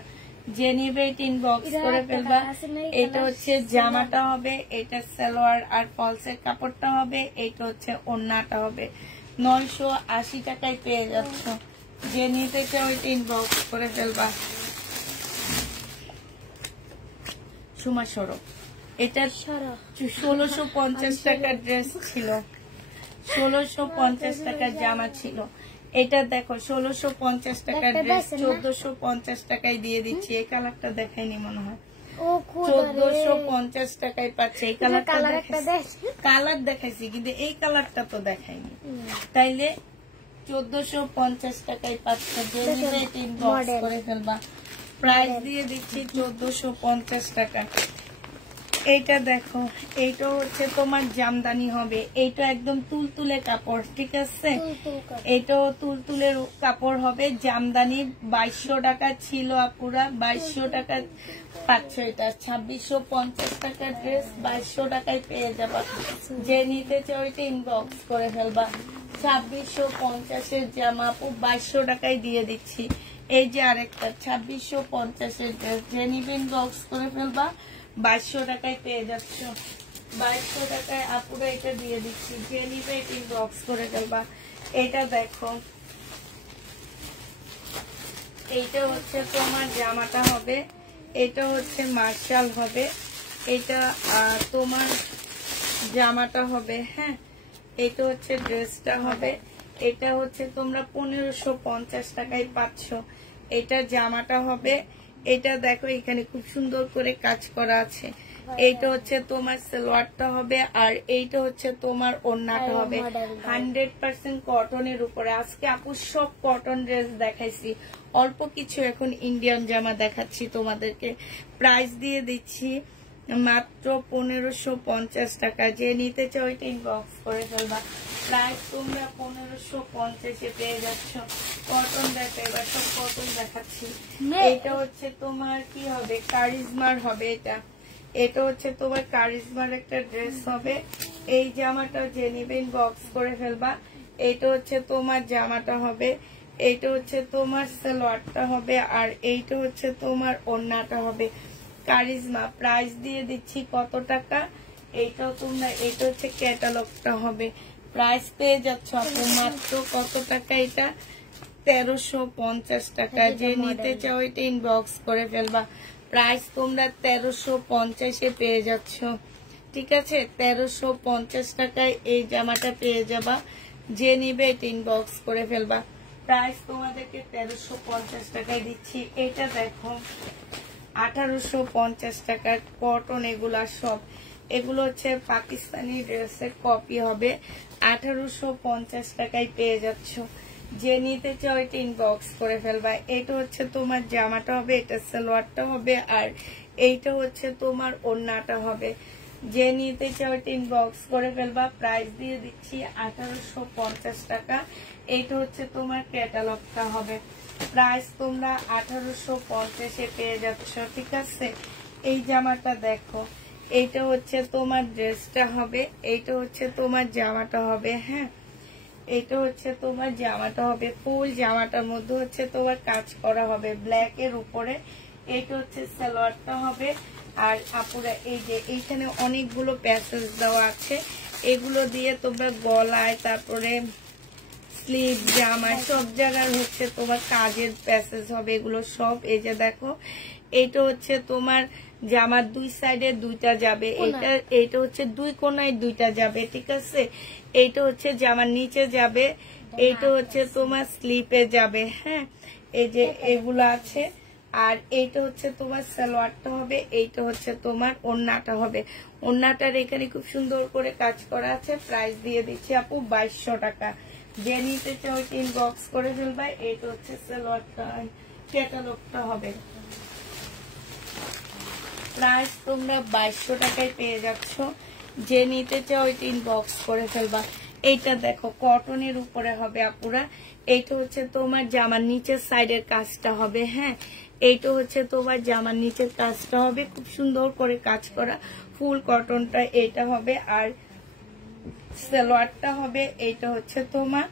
যে নিবে এটা ইনবক্স করে ফেলবা। এটা হচ্ছে জামাটা হবে, এটা সালোয়ার আর ফলসের কাপড়টা হবে, এইটা হচ্ছে ওড়নাটা হবে। 980 টাকায় পেয়ে যাচ্ছ। যে নিতে চাও এটা ইনবক্স করে ফেলবা। সুমা সরো, এটা 1650 টাকার ড্রেস ছিল। 1650 টাকার জামা ছিল। এটা দেখো 1650 টাকার ড্রেস 1450 টাকায় দিয়ে দিচ্ছি। এই কালারটা দেখাইনি মনে হয়। 1450 টাকায় পাচ্ছে। এই কালারটা কালার দেখাইছি কিন্তু এই কালারটা তো দেখাইনি। তাইলে 1450 টাকায় পাচ্ছে। যে নিবে ইনবক্স করে ফেলবা। প্রাইস দিয়ে দিচ্ছি 1450 টাকা। এইটা দেখো, এইটা হচ্ছে তোমার জামদানি হবে। এইটা একদম তুলতুলে কাপড়, ঠিক আছে? এটাও তুলতুলের কাপড় হবে, জামদানি। 2200 টাকা ছিল আপুরা, 2200 টাকা পাচ্ছ। এটা 2650 টাকার ড্রেস 2200 টাকায় পেয়ে যাবা। যে নিতে চাও ওইটা ইনবক্স করে ফেলবা। 2650 জামা আপু 2200 টাকায় দিয়ে দিচ্ছি। এই যে আরেকটা 2650 ড্রেস, যে নিবে ইনবক্স করে ফেলবা। 2200 টাকায় পেয়ে যাচ্ছ। 2200 টাকায় আপুরা এটা দিয়ে দিচ্ছি। যে নিবে ইনবক্স করে ফেলবা। এটা দেখো, এইটা হচ্ছে তোমার জামাটা হবে। এটা হচ্ছে মার্শাল হবে। এটা তোমার জামাটা হবে। হ্যাঁ, এটা হচ্ছে ড্রেসটা হবে। এটা হচ্ছে তোমরা 1550 টাকায় পাচ্ছ। এটা জামাটা হবে। এটা দেখো এখানে খুব সুন্দর করে কাজ করা আছে। এইটা হচ্ছে তোমার সালোয়ারটা হবে, আর এইটা হচ্ছে তোমার ওড়নাটা হবে। 100% কটনের উপরে। আজকে আপু সব কটন ড্রেস দেখাইছি, অল্প কিছু এখন ইন্ডিয়ান জামা দেখাচ্ছি তোমাদেরকে। প্রাইস দিয়ে দিচ্ছি মাত্র 1550 টাকা। যে নিতে চাও ওইটা ইনবক্স করে ফেলবা। প্রাইস তোমরা 1550 পেয়ে যাচ্ছ। কটন দেখো, এবার সব কটন দেখাচ্ছি। এটা হচ্ছে তোমার কি হবে, কারিজমার হবে। এটা হচ্ছে তোমার কারিজমার একটা ড্রেস হবে। এই জামাটা যে নিবে ইনবক্স করে ফেলবা। এইটা হচ্ছে তোমার জামাটা হবে। এইটা হচ্ছে তোমার সালোয়ারটা হবে, আর এইটা হচ্ছে তোমার ওড়নাটা হবে। কারিজমা। প্রাইস দিয়ে দিচ্ছি কত টাকা, এইটাও তোমরা, এটা হচ্ছে ক্যাটালগটা হবে। প্রাইস পেয়ে যাচ্ছ আপু মাত্র কত টাকা, এটা 1350 টাকা। যে নিতে চাও এটা ইনবক্স করে ফেলবা। প্রাইস তোমরা 1350 পেয়ে যাচ্ছ, ঠিক আছে? 1350 টাকায় এই জামাটা পেয়ে যাবা। যে নিবে এটা ইনবক্স করে ফেলবা। প্রাইস তোমাদেরকে 1350 টাকায় দিচ্ছি। এটা দেখো 1850 টাকার কটন। এগুলা সব, এগুলো হচ্ছে পাকিস্তানি ড্রেসের কপি হবে। 1850 টাকায় পেয়ে যাচ্ছ। যে নিতে চাও এটা ইনবক্স করে ফেলবা। এটা হচ্ছে তোমার জামাটা হবে, এটা সালোয়ারটা হবে, আর এইটা হচ্ছে তোমার ওড়নাটা হবে। যে নিতে চাও এটা ইনবক্স করে ফেলবা। প্রাইস দিয়ে দিচ্ছি 1850 টাকা। এইটা হচ্ছে তোমার ক্যাটালগটা হবে। প্রাইস তোমরা 1850 পেয়ে যাচ্ছ, ঠিক আছে? এই জামাটা দেখো, এইটা হচ্ছে তোমার ড্রেসটা হবে। এইটা হচ্ছে তোমার জামাটা হবে। হ্যাঁ, এটা হচ্ছে তোমার জামাটা হবে। ফুল জামাটার মধ্যে হচ্ছে তোমার কাজ করা হবে ব্ল্যাক এর উপরে। এটা হচ্ছে সালোয়ারটা হবে। আর আপুরা এই যে এইখানে অনেকগুলো প্যাসেজ দেওয়া আছে, এগুলো দিয়ে তোমরা গলায়, তারপরে স্লিভ, জামায়, সব জায়গায় হচ্ছে তোমার কাজের প্যাসেজ হবে। এগুলো সব এই যে দেখো, এটা হচ্ছে তোমার জামার দুই সাইডে দুইটা যাবে। এটা হচ্ছে দুই কোনায় দুইটা যাবে, ঠিক আছে? এইটা হচ্ছে জামার নিচে যাবে, এইটা হচ্ছে তোমার স্লিপে যাবে। হ্যাঁ, এই যে এগুলো আছে। আর এইটা হচ্ছে তোমার সালোয়ারটা হবে। এইটা হচ্ছে তোমার ওড়নাটা হবে। ওড়নাটার এখানে খুব সুন্দর করে কাজ করা আছে। প্রাইস দিয়ে দিচ্ছি আপু 2200 টাকা। যে নিতে চাও ইনবক্স করে ফেলবা। এইটা হচ্ছে সালোয়ারটা, ক্যাটালগটা হবে। প্রাইস তোমরা 2200 টাকায় পেয়ে যাচ্ছ। যে নিতে চাও এটা ইনবক্স করে ফেলবা। এইটা দেখো কটনের উপরে হবে আপুরা। এইটা হচ্ছে তোমার জামার নিচের সাইডের কাজটা হবে। হ্যাঁ, এইটা হচ্ছে তোমার জামার নিচের কাজটা হবে, খুব সুন্দর করে কাজ করা ফুল কটনটা এটা হবে। আর সালোয়ারটা হবে। এইটা হচ্ছে তোমার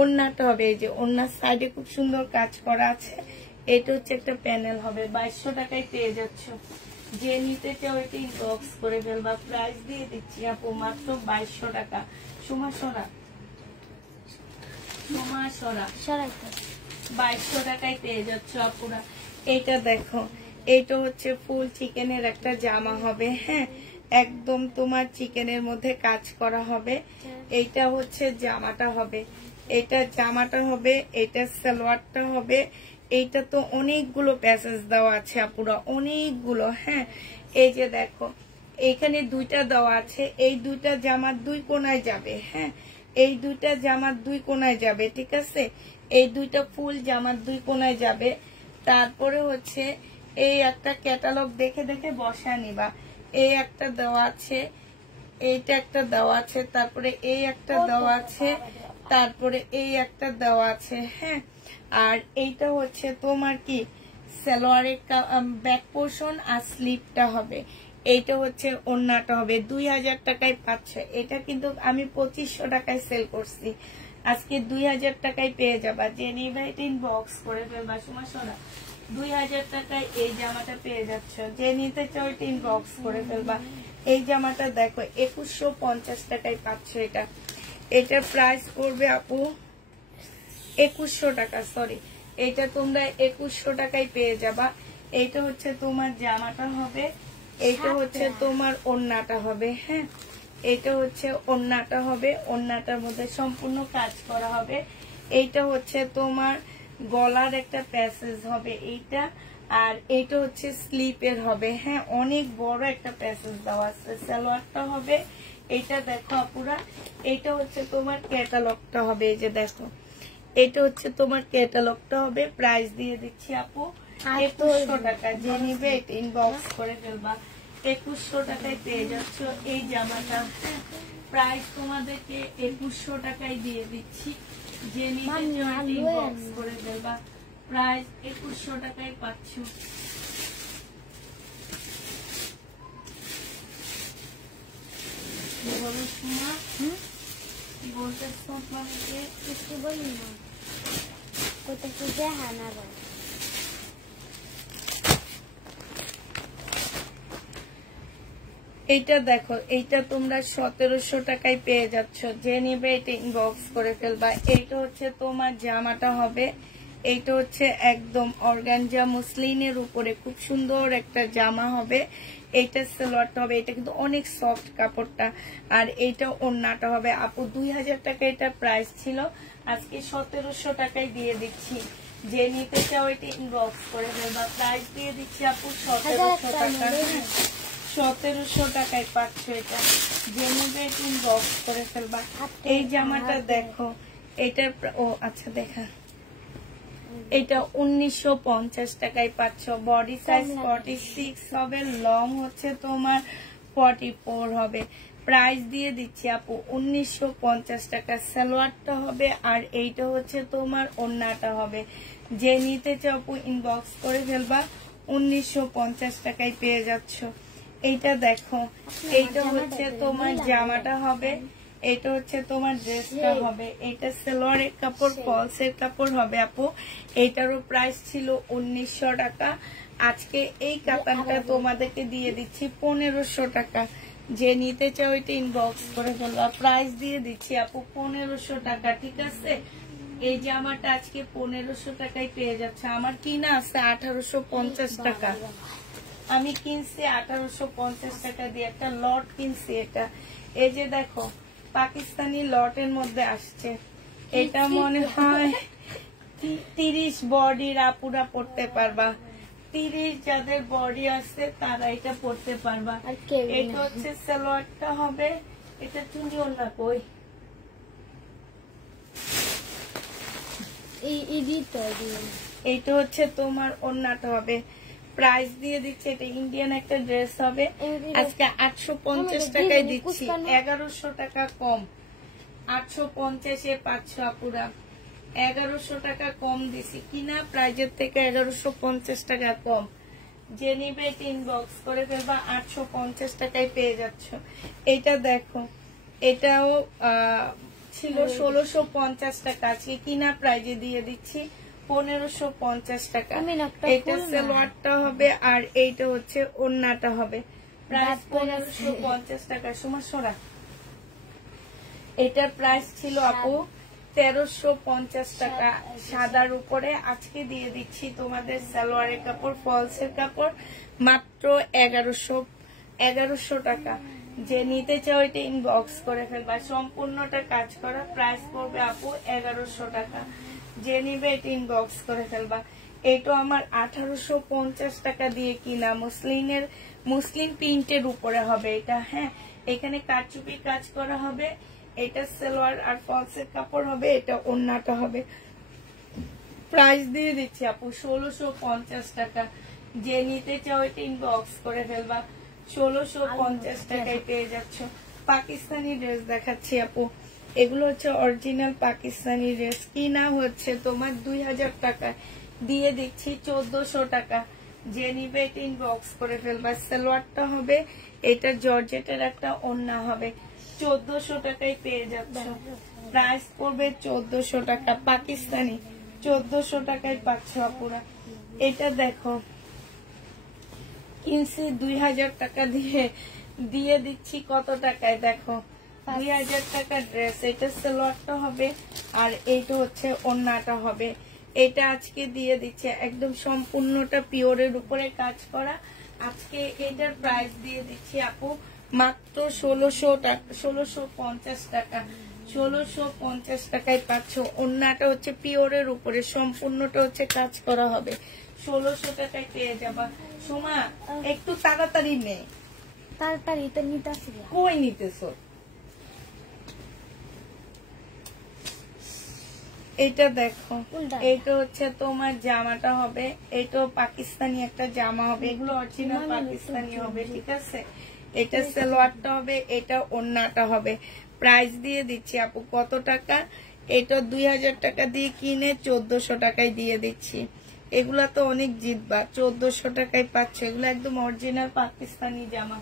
ওড়নাটা হবে। এই যে ওড়নার সাইডে খুব সুন্দর কাজ করা আছে। এটা হচ্ছে একটা প্যানেল হবে। 2200 টাকায় পেয়ে যাচ্ছ। যে নিতে চাও এটা ইনবক্স করে ফেলবা। প্রাইস দিয়ে দিচ্ছি আপু মাত্র 2200 টাকা। সুমাসরা 2200 টাকায় পেয়ে যাচ্ছ আপুরা। এইটা দেখো, এইটা হচ্ছে ফুল চিকেনের একটা জামা হবে। হ্যাঁ, একদম তোমার চিকেনের মধ্যে কাজ করা হবে। এইটা হচ্ছে জামাটা হবে, এটা জামাটা হবে, এটা সালোয়ারটা হবে। এইটা তো অনেকগুলো প্যাসেজ দেওয়া আছে আপুরা, অনেকগুলো। হ্যাঁ, এই যে দেখো এইখানে দুইটা দেওয়া আছে, এই দুইটা জামার দুই কোনায় যাবে। হ্যাঁ, এই দুইটা জামার দুই কোনায় যাবে, ঠিক আছে। এই দুইটা ফুল জামার দুই কোনায় যাবে। তারপরে হচ্ছে এই একটা ক্যাটালগ দেখে দেখে বসা নিবা। এই একটা দেওয়া আছে, এইটা একটা দেওয়া আছে, তারপরে এই একটা দেওয়া আছে, তারপরে এই একটা দেওয়া আছে। হ্যাঁ, আর এইটা হচ্ছে তোমার কি সালোয়ারের ব্যাক পোর্শন আর স্লিপটা হবে। এইটা হচ্ছে ওড়নাটা হবে। 2000 টাকায় পাচ্ছে। এটা কিন্তু আমি 2500 টাকায় সেল করছি, আজকে 2000 টাকায় পেয়ে যাবা। যে নিবে ইনবক্স করে ফেলবা। সুমাশোনা 2000 টাকায় এই জামাটা পেয়ে যাচ্ছ, যে নিতে চাও এটা ইনবক্স করে ফেলবা। এই জামাটা দেখো 2150 টাকায় পাচ্ছ। এটা এটার প্রাইস করবে আপু 2100 টাকা, সরি, এটা তোমরা 2100 টাকায় পেয়ে যাবা। এইটা হচ্ছে তোমার জামাটা হবে, এইটা হচ্ছে তোমার ওড়নাটা হবে। হ্যাঁ, এইটা হচ্ছে ওড়নাটা হবে, ওড়নাটার মধ্যে সম্পূর্ণ কাজ করা হবে। এইটা হচ্ছে তোমার গলার একটা প্যাসেজ হবে এইটা, আর এইটা হচ্ছে স্লিপের হবে। হ্যাঁ, অনেক বড় একটা প্যাসেজ দেওয়া আছে। সালোয়ারটা হবে এইটা দেখো আপুরা, এইটা হচ্ছে তোমার ক্যাটালগটা হবে। এই যে দেখো এটা হচ্ছে তোমার ক্যাটালগটা হবে। প্রাইস দিয়ে দিচ্ছি আপু 2100 টাকা। যে নিবে এটা ইনবক্স করে ফেলবা। 2100 টাকায় পেয়ে যাচ্ছ এই জামাটা। প্রাইস তোমাদেরকে 2100 টাকায় দিয়ে দিচ্ছি। যে নিবে ইনবক্স করে ফেলবা। প্রাইস 2100 টাকায় পাচ্ছ। বলো সুমা, কি বলতেছ আপনাকে? কিছু বলি না, কোথা থেকে হানা বল। এইটা দেখো, এইটা তোমরা 1700 টাকায় পেয়ে যাচ্ছ। যে নিবে এটা ইনবক্স করে ফেলবা। এইটা হচ্ছে তোমার জামাটা হবে, এইটা হচ্ছে একদম অর্গানজা মুসলিনের উপরে খুব সুন্দর একটা জামা হবে। এইটা সালোয়ারটা হবে, এটা কিন্তু অনেক সফট কাপড়টা। আর এইটা ওড়নাটা হবে। আপু 2000 টাকা এটা প্রাইস ছিল, আজকে 1700 টাকায় দিয়ে দিচ্ছি। যে নিতে চাও এটা ইনবক্স করে ফেলবা। প্রাইস দিয়ে দিচ্ছি আপু 1700 টাকা। 1700 টাকায় পাচ্ছ এটা। যে নেবে ইনবক্স করে ফেলবা। এই জামাটা দেখো, এটার ও আচ্ছা দেখা, এটা 1950 টাকায় পাচ্ছ। বডি সাইজ 46 হবে, লং হচ্ছে তোমার 44 হবে। প্রাইস দিয়ে দিচ্ছি আপু 1950 টাকা। সালোয়ারটা হবে, আর এইটা হচ্ছে তোমার ওড়নাটা হবে। যে নিতে চাও আপু ইনবক্স করে ফেলবা। 1950 টাকায় পেয়ে যাচ্ছ। এইটা দেখো, এইটা হচ্ছে তোমার জামাটা হবে, এটা হচ্ছে তোমার ড্রেসটা হবে। এটা সালোয়ারের কাপড়, ফলসের কাপড় হবে আপু। এইটারও প্রাইস ছিল 1900 টাকা। আজকে এই কাতানটা তোমাদেরকে দিয়ে দিচ্ছি 1500 টাকা। যে নিতে চাও এটা ইনবক্স করে ফেলবা। প্রাইস দিয়ে দিচ্ছি আপু 1500 টাকা, ঠিক আছে। এই জামাটা আজকে 1500 টাকায় পেয়ে যাচ্ছে। আমার কিনা আছে 1850 টাকা। আমি কিনছি 1850 টাকা দিয়ে, একটা লট কিনছি। এটা এই যে দেখো পাকিস্তানি লটের মধ্যে আসছে। এটা মনে হয় 30 বডির আপুরা পড়তে পারবা। 30 যাদের বডি আছে তারা এটা পড়তে পারবা। এটা হচ্ছে সালোয়ারটা হবে, এটা তুমি ওড়না কই এইটা হচ্ছে তোমার ওড়নাটা হবে। প্রাইস দিয়ে দিচ্ছে, এটা ইন্ডিয়ান একটা ড্রেস হবে। আজকে 850 টাকায় দিচ্ছি, 1100 টাকা কম। 850-এ পাচ্ছ আপুরা, 1100 টাকা কম দিছি কিনা প্রাইজের থেকে, 1150 টাকা কম। যে নিবে ইনবক্স করে ফেলবা। 850 টাকায় পেয়ে যাচ্ছ। এটা দেখো, এটাও ছিল 1650 টাকা, আজকে কিনা প্রাইজে দিয়ে দিচ্ছি 1550 টাকা। এটা সালোয়ারটা হবে, আর এইটা হচ্ছে ওড়নাটা হবে। প্রাইস 1550 টাকা। সুমাশোরা এটার প্রাইস ছিল আপু 1350 টাকা সাদার উপরে। আজকে দিয়ে দিচ্ছি তোমাদের সালোয়ারের কাপড়, ফলসের কাপড় মাত্র 1100 টাকা। যে নিতে চাও এটা ইনবক্স করে ফেলবা, সম্পূর্ণটা কাজ করা, প্রাইস পড়বে আপু 1100 টাকা। যে নিবে এটা ইনবক্স করে ফেলবা। এটা আমার 1850 টাকা দিয়ে কিনা মুসলিম প্রিন্টের উপরে হবে এটা। হ্যাঁ, এখানে কারচুপি কাজ করা হবে, এটা সালোয়ার আর ফলসের কাপড় হবে, এটা ওড়নাটা হবে। প্রাইস দিয়ে দিচ্ছি আপু 1650 টাকা। যে নিতে চাও এটা ইনবক্স করে ফেলবা, 1650 টাকায় পেয়ে যাচ্ছ। পাকিস্তানি ড্রেস দেখাচ্ছি আপু, এগুলো হচ্ছে অরিজিনাল পাকিস্তানি ড্রেস, কিনা হচ্ছে তোমার 2000 টাকা, দিয়ে দিচ্ছি 1400 টাকা। যে নিবে এটা ইনবক্স করে ফেলবা। সালোয়ারটা হবে, এটা জর্জেটের একটা ওড়না হবে, 1400 টাকায় পেয়ে যাচ্ছ। প্রাইস পড়বে 1400 টাকা। পাকিস্তানি 1400 টাকায় পাচ্ছ আপুরা। এটা দেখো কিনছি 2000 টাকা দিয়ে দিচ্ছি কত টাকায়, দেখো 2000 টাকার ড্রেস। এটা সালোয়ারটা হবে আর এইটা হচ্ছে ওড়নাটা হবে। এটা আজকে দিয়ে দিচ্ছে একদম সম্পূর্ণটা পিওরের উপরে কাজ করা। আজকে এটার প্রাইস দিয়ে দিচ্ছি আপু মাত্র 1650 টাকা। 1650 টাকায় পাচ্ছ। ওড়নাটা হচ্ছে পিওরের উপরে, সম্পূর্ণটা হচ্ছে কাজ করা হবে, 1600 টাকায় পেয়ে যাবা। সোমা একটু তাড়াতাড়ি নে, তাড়াতাড়ি তো নিতেছি। কই নিতেছো? এটা দেখো, এটা হচ্ছে তোমার জামাটা হবে, এটাও পাকিস্তানি একটা জামা হবে, এগুলো অরিজিনাল পাকিস্তানি হবে, ঠিক আছে। এটা সালোয়ারটা হবে, এটা ওড়নাটা হবে। প্রাইস দিয়ে দিচ্ছি আপু কত টাকা, এটা 2000 টাকা দিয়ে কিনে 1400 টাকায় দিয়ে দিচ্ছি। এগুলা তো অনেক জিতবা, 1400 টাকায় পাচ্ছ। এগুলো একদম অরিজিনাল পাকিস্তানি জামা,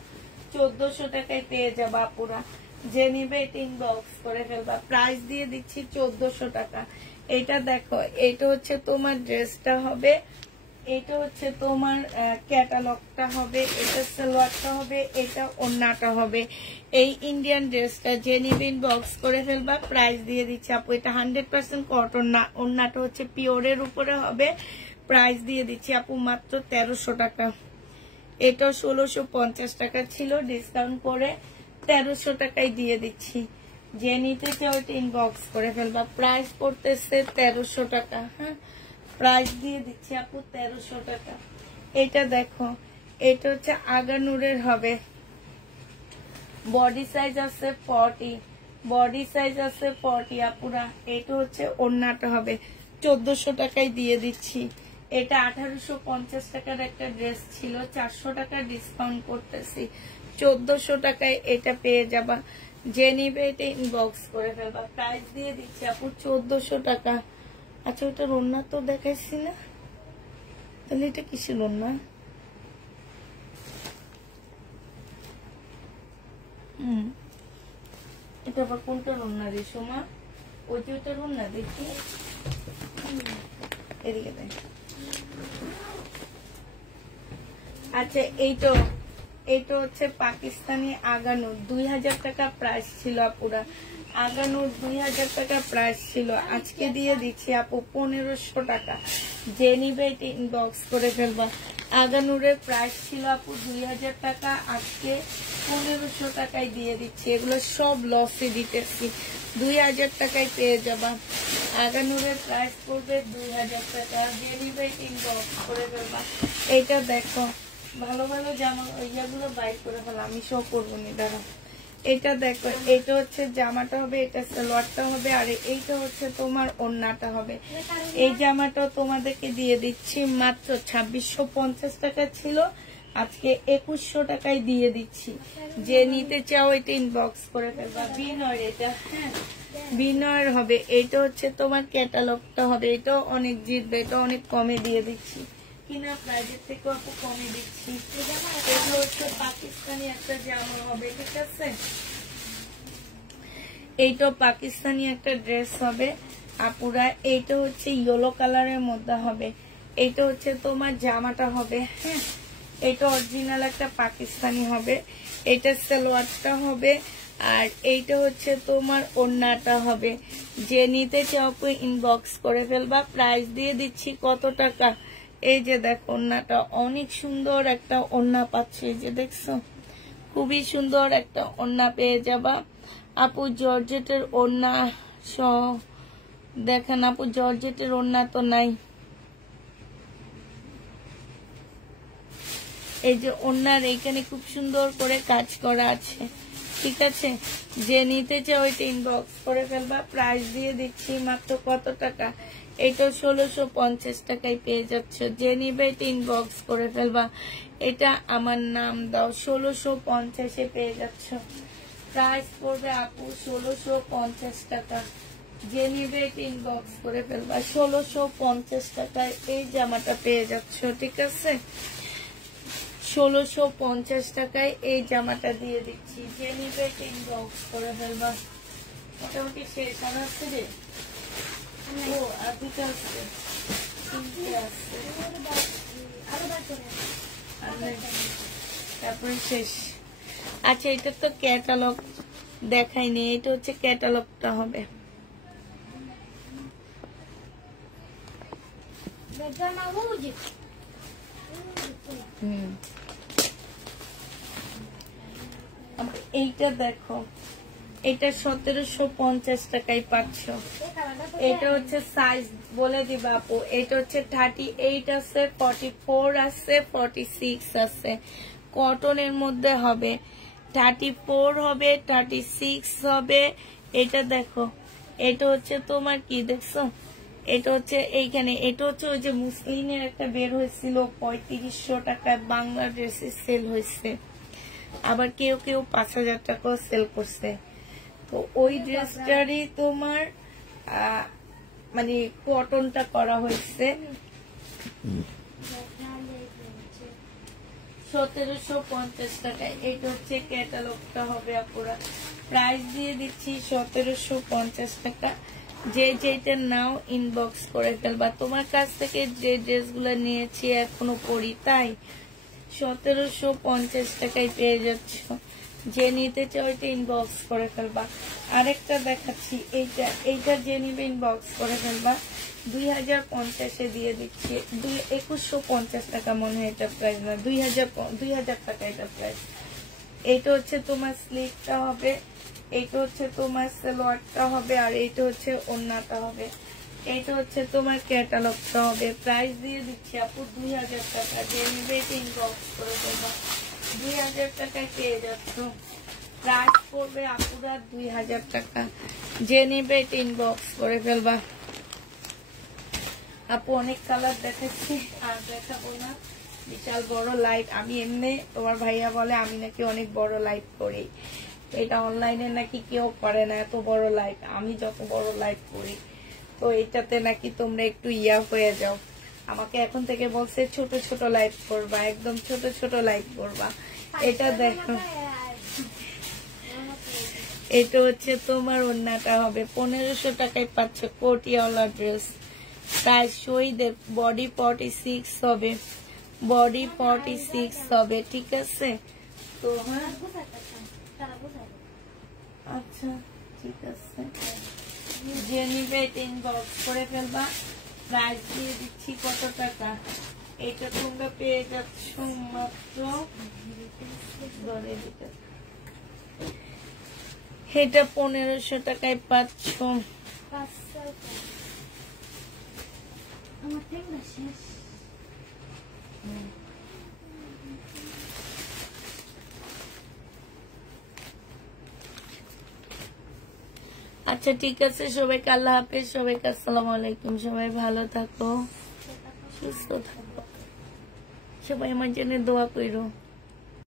1400 টাকায় পেয়ে যাবা আপুরা। যে নিবে এটা ইনবক্স করে ফেলবা। প্রাইস দিয়ে দিচ্ছি 1400 টাকা। এটা দেখো, এটা হচ্ছে তোমার ড্রেসটা হবে, এটা হচ্ছে তোমার ক্যাটালগটা হবে, এটা সালোয়ারটা হবে, এটা ওড়নাটা হবে। এই ইন্ডিয়ান ড্রেসটা যে নিবে ইনবক্স করে ফেলবা। প্রাইস দিয়ে দিচ্ছি আপু, এটা 100% কটন না, ওড়নাটা হচ্ছে পিওরের উপরে হবে। প্রাইস দিয়ে দিচ্ছি আপু মাত্র 1300 টাকা। এটা 1650 টাকা ছিল, ডিসকাউন্ট করে 1300 টাকায় দিয়ে দিচ্ছি। যে নিতে চাও ওটা ইনবক্স করে ফেলবা। প্রাইস পড়তেছে 1300 টাকা। হ্যাঁ, প্রাইস দিয়ে দিচ্ছি আপু 1300 টাকা। এটা দেখো, এটা হচ্ছে আগানুরের হবে, বডি সাইজ আছে 40, বডি সাইজ আছে 40 আপুরা। এটা হচ্ছে ওড়নাটা হবে, 1400 টাকায় দিয়ে দিচ্ছি। এটা 1850 টাকার একটা ড্রেস ছিল, 400 টাকা ডিসকাউন্ট করতেছি, 1400 টাকায় এটা পেয়ে যাবা। যে নিবে এটা ইনবক্স করে ফেলবা। প্রাইস দিয়ে দিচ্ছি আপু 1400 টাকা। আচ্ছা, ওটা ওড়না তো দেখাইছি না, তাহলে এটা কিসের ওড়না? এটা আবার কোনটা ওড়না রে সোমা? ওইটার ওড়না দেখি, এদিকে দেখ। আচ্ছা, এইটা হচ্ছে পাকিস্তানি আগানুর, 2000 টাকা প্রাইস ছিল আপুরা। আগানুর 2000 টাকা প্রাইস ছিল, আজকে দিয়ে দিচ্ছি আপু 1500 টাকা। যে নিবে এটা ইনবক্স করে ফেলবা। আগানুরের প্রাইস ছিল আপু 2000 টাকা, আজকে 1500 টাকায় দিয়ে দিচ্ছি। এগুলো সব লসে দিতেছি, 2000 টাকায় পেয়ে যাবা। আগানুরের প্রাইস পড়বে 2000 টাকা। যে নিবে এটা ইনবক্স করে ফেলবা। এইটা দেখো, ভালো ভালো জামা ইয়েগুলো বাইর করে ফেলা, আমি শো করবো নি, দাঁড়া। এটা দেখো, এটা হচ্ছে জামাটা হবে, এটা সালোয়ারটা হবে, আর এইটা হচ্ছে তোমার ওড়নাটা হবে। এই জামাটা তোমাদেরকে দিয়ে দিচ্ছি মাত্র 2650 টাকা ছিল, আজকে 2100 টাকায় দিয়ে দিচ্ছি। যে নিতে চাও এটা ইনবক্স করে ফেলবা। বিনয়ের এটা, হ্যাঁ বিনয়ের হবে। এটা হচ্ছে তোমার ক্যাটালগটা হবে, এটাও অনেক জিতবে, এটা অনেক কমে দিয়ে দিচ্ছি, কিনা প্রাইজের থেকে আপু কমে দিচ্ছি। এগুলো হচ্ছে পাকিস্তানি একটা জামা হবে, ঠিক আছে। এইটাও পাকিস্তানি একটা ড্রেস হবে আপুরা। এইটা হচ্ছে ইয়েলো কালারের মধ্যে হবে, এইটা হচ্ছে তোমার জামাটা হবে। হ্যাঁ, এটা অরিজিনাল একটা পাকিস্তানি হবে, এটা সালোয়ারটা হবে, আর এইটা হচ্ছে তোমার ওড়নাটা হবে। যে নিতে চাও ইনবক্স করে ফেলবা। প্রাইস দিয়ে দিচ্ছি কত টাকা, এই যে দেখো ওড়নাটা অনেক সুন্দর একটা ওড়না পাচ্ছি, এই যে দেখছো খুবই সুন্দর একটা ওড়না পেয়ে যাবা আপু। জর্জেটের ওড়না সহ দেখেন আপু, জর্জেটের ওড়না তো নাই। এই যে ওড়নার এইখানে খুব সুন্দর করে কাজ করা আছে, ঠিক আছে। যে নিতে চাও ওইটা ইনবক্স করে ফেলবা। প্রাইস দিয়ে দিচ্ছি মাত্র কত টাকা, এটা 1650 টাকায় পেয়ে যাচ্ছ। যে নিবে এটা ইনবক্স করে ফেলবা। এটা আমার নাম দাও, 1650-এ পেয়ে যাচ্ছ। প্রাইস পড়বে আপু 1650 টাকা। যে নিবে এটা ইনবক্স করে ফেলবা। 1650 টাকায় এই জামাটা পেয়ে যাচ্ছ, ঠিক আছে। 1650 টাকায় এই জামাটা দিয়ে দিচ্ছি। যে নিবে এটা ইনবক্স করে ফেলবা। মোটামুটি শেষ আছে রে। ও আদিকে আছে, তিনটে আছে, তারপরে শেষ। আচ্ছা, এটা তো ক্যাটালগ দেখাইনি, এটা হচ্ছে ক্যাটালগটা হবে। এইটা দেখো, এটা 1750 টাকায় পাচ্ছ। এটা হচ্ছে সাইজ বলে দিবা আপু, এটা হচ্ছে 38 আছে, 44 আছে, 46 আছে। কটনের মধ্যে হবে, 34 হবে, 36 হবে। এটা দেখো, এটা হচ্ছে তোমার কি দেখছো, এটা হচ্ছে এইখানে, এটা হচ্ছে ওই যে মুসলিনের একটা বের হয়েছিল 3500 টাকায় বাংলাদেশে সেল হয়েছে, আবার কেউ কেউ 5000 টাকাও সেল করছে। তো ওই ড্রেসটারই তোমার মানে কটনটা করা হয়েছে 1750 টাকায়। এটা হচ্ছে ক্যাটালগটা হবে আপুরা। প্রাইস দিয়ে দিচ্ছি 1750 টাকা। যে যেটা নাও ইনবক্স করে ফেলবা। তোমার কাছ থেকে যে ড্রেসগুলো নিয়েছি এখনো পরি, তাই 1750 টাকায় পেয়ে যাচ্ছ। যে নিতে চাও এটা ইনবক্স করে ফেলবা। আরেকটা দেখাচ্ছি, এইটা যে নিবে ইনবক্স করে ফেলবা। 2050-এ দিয়ে দিচ্ছি, 2150 টাকা মনে হয় এটা প্রাইস, না 2000 টাকা এটা প্রাইস। এইটা হচ্ছে তোমার স্লিভটা হবে, এইটা হচ্ছে তোমার সালোয়ারটা হবে, আর এইটা হচ্ছে ওড়নাটা হবে। এইটা হচ্ছে তোমার ক্যাটালগটা হবে। প্রাইস দিয়ে দিচ্ছি আপু 2000 টাকা। যে নিবে এটা ইনবক্স করে ফেলবা। 2000 টাকায় পেয়ে যাচ্ছ। প্রাইস পড়বে আপুরা 2000 টাকা। যে নিবে এটা ইনবক্স করে ফেলবা। আপু অনেক কালার দেখাচ্ছি, আর দেখাবো না, বিশাল বড় লাইট। আমি এমনি, তোমার ভাইয়া বলে আমি নাকি অনেক বড় লাইট করি, এটা অনলাইনে নাকি কেউ করে না এত বড় লাইট, আমি যত বড় লাইট করি। তো এটাতে নাকি তোমরা একটু ইয়া হয়ে যাও। আমাকে এখন থেকে বলছে ছোট ছোট লাইট করবা, একদম ছোট ছোট লাইট করবা। এটা দেখো, এটা হচ্ছে তোমার ওড়নাটা হবে 1500 টাকায় পাচ্ছ কোটিওয়ালা ড্রেস। প্রাইস শহীদের বডি 46 হবে, বডি 46 হবে, ঠিক আছে। তো হ্যাঁ, আচ্ছা ঠিক আছে। যে নিবে এটা ইনবক্স করে ফেলবা। প্রাইস দিয়ে দিচ্ছি কত টাকা, এটা তোমরা পেয়ে যাচ্ছ মাত্র, এটা 1500 টাকায় পাচ্ছ। আচ্ছা ঠিক আছে, সবাইকে আল্লাহ হাফেজ, সবাইকে আসসালামু আলাইকুম। সবাই ভালো থাকো, সুস্থ থাকো, সবাই আমার জন্য দোয়া করো।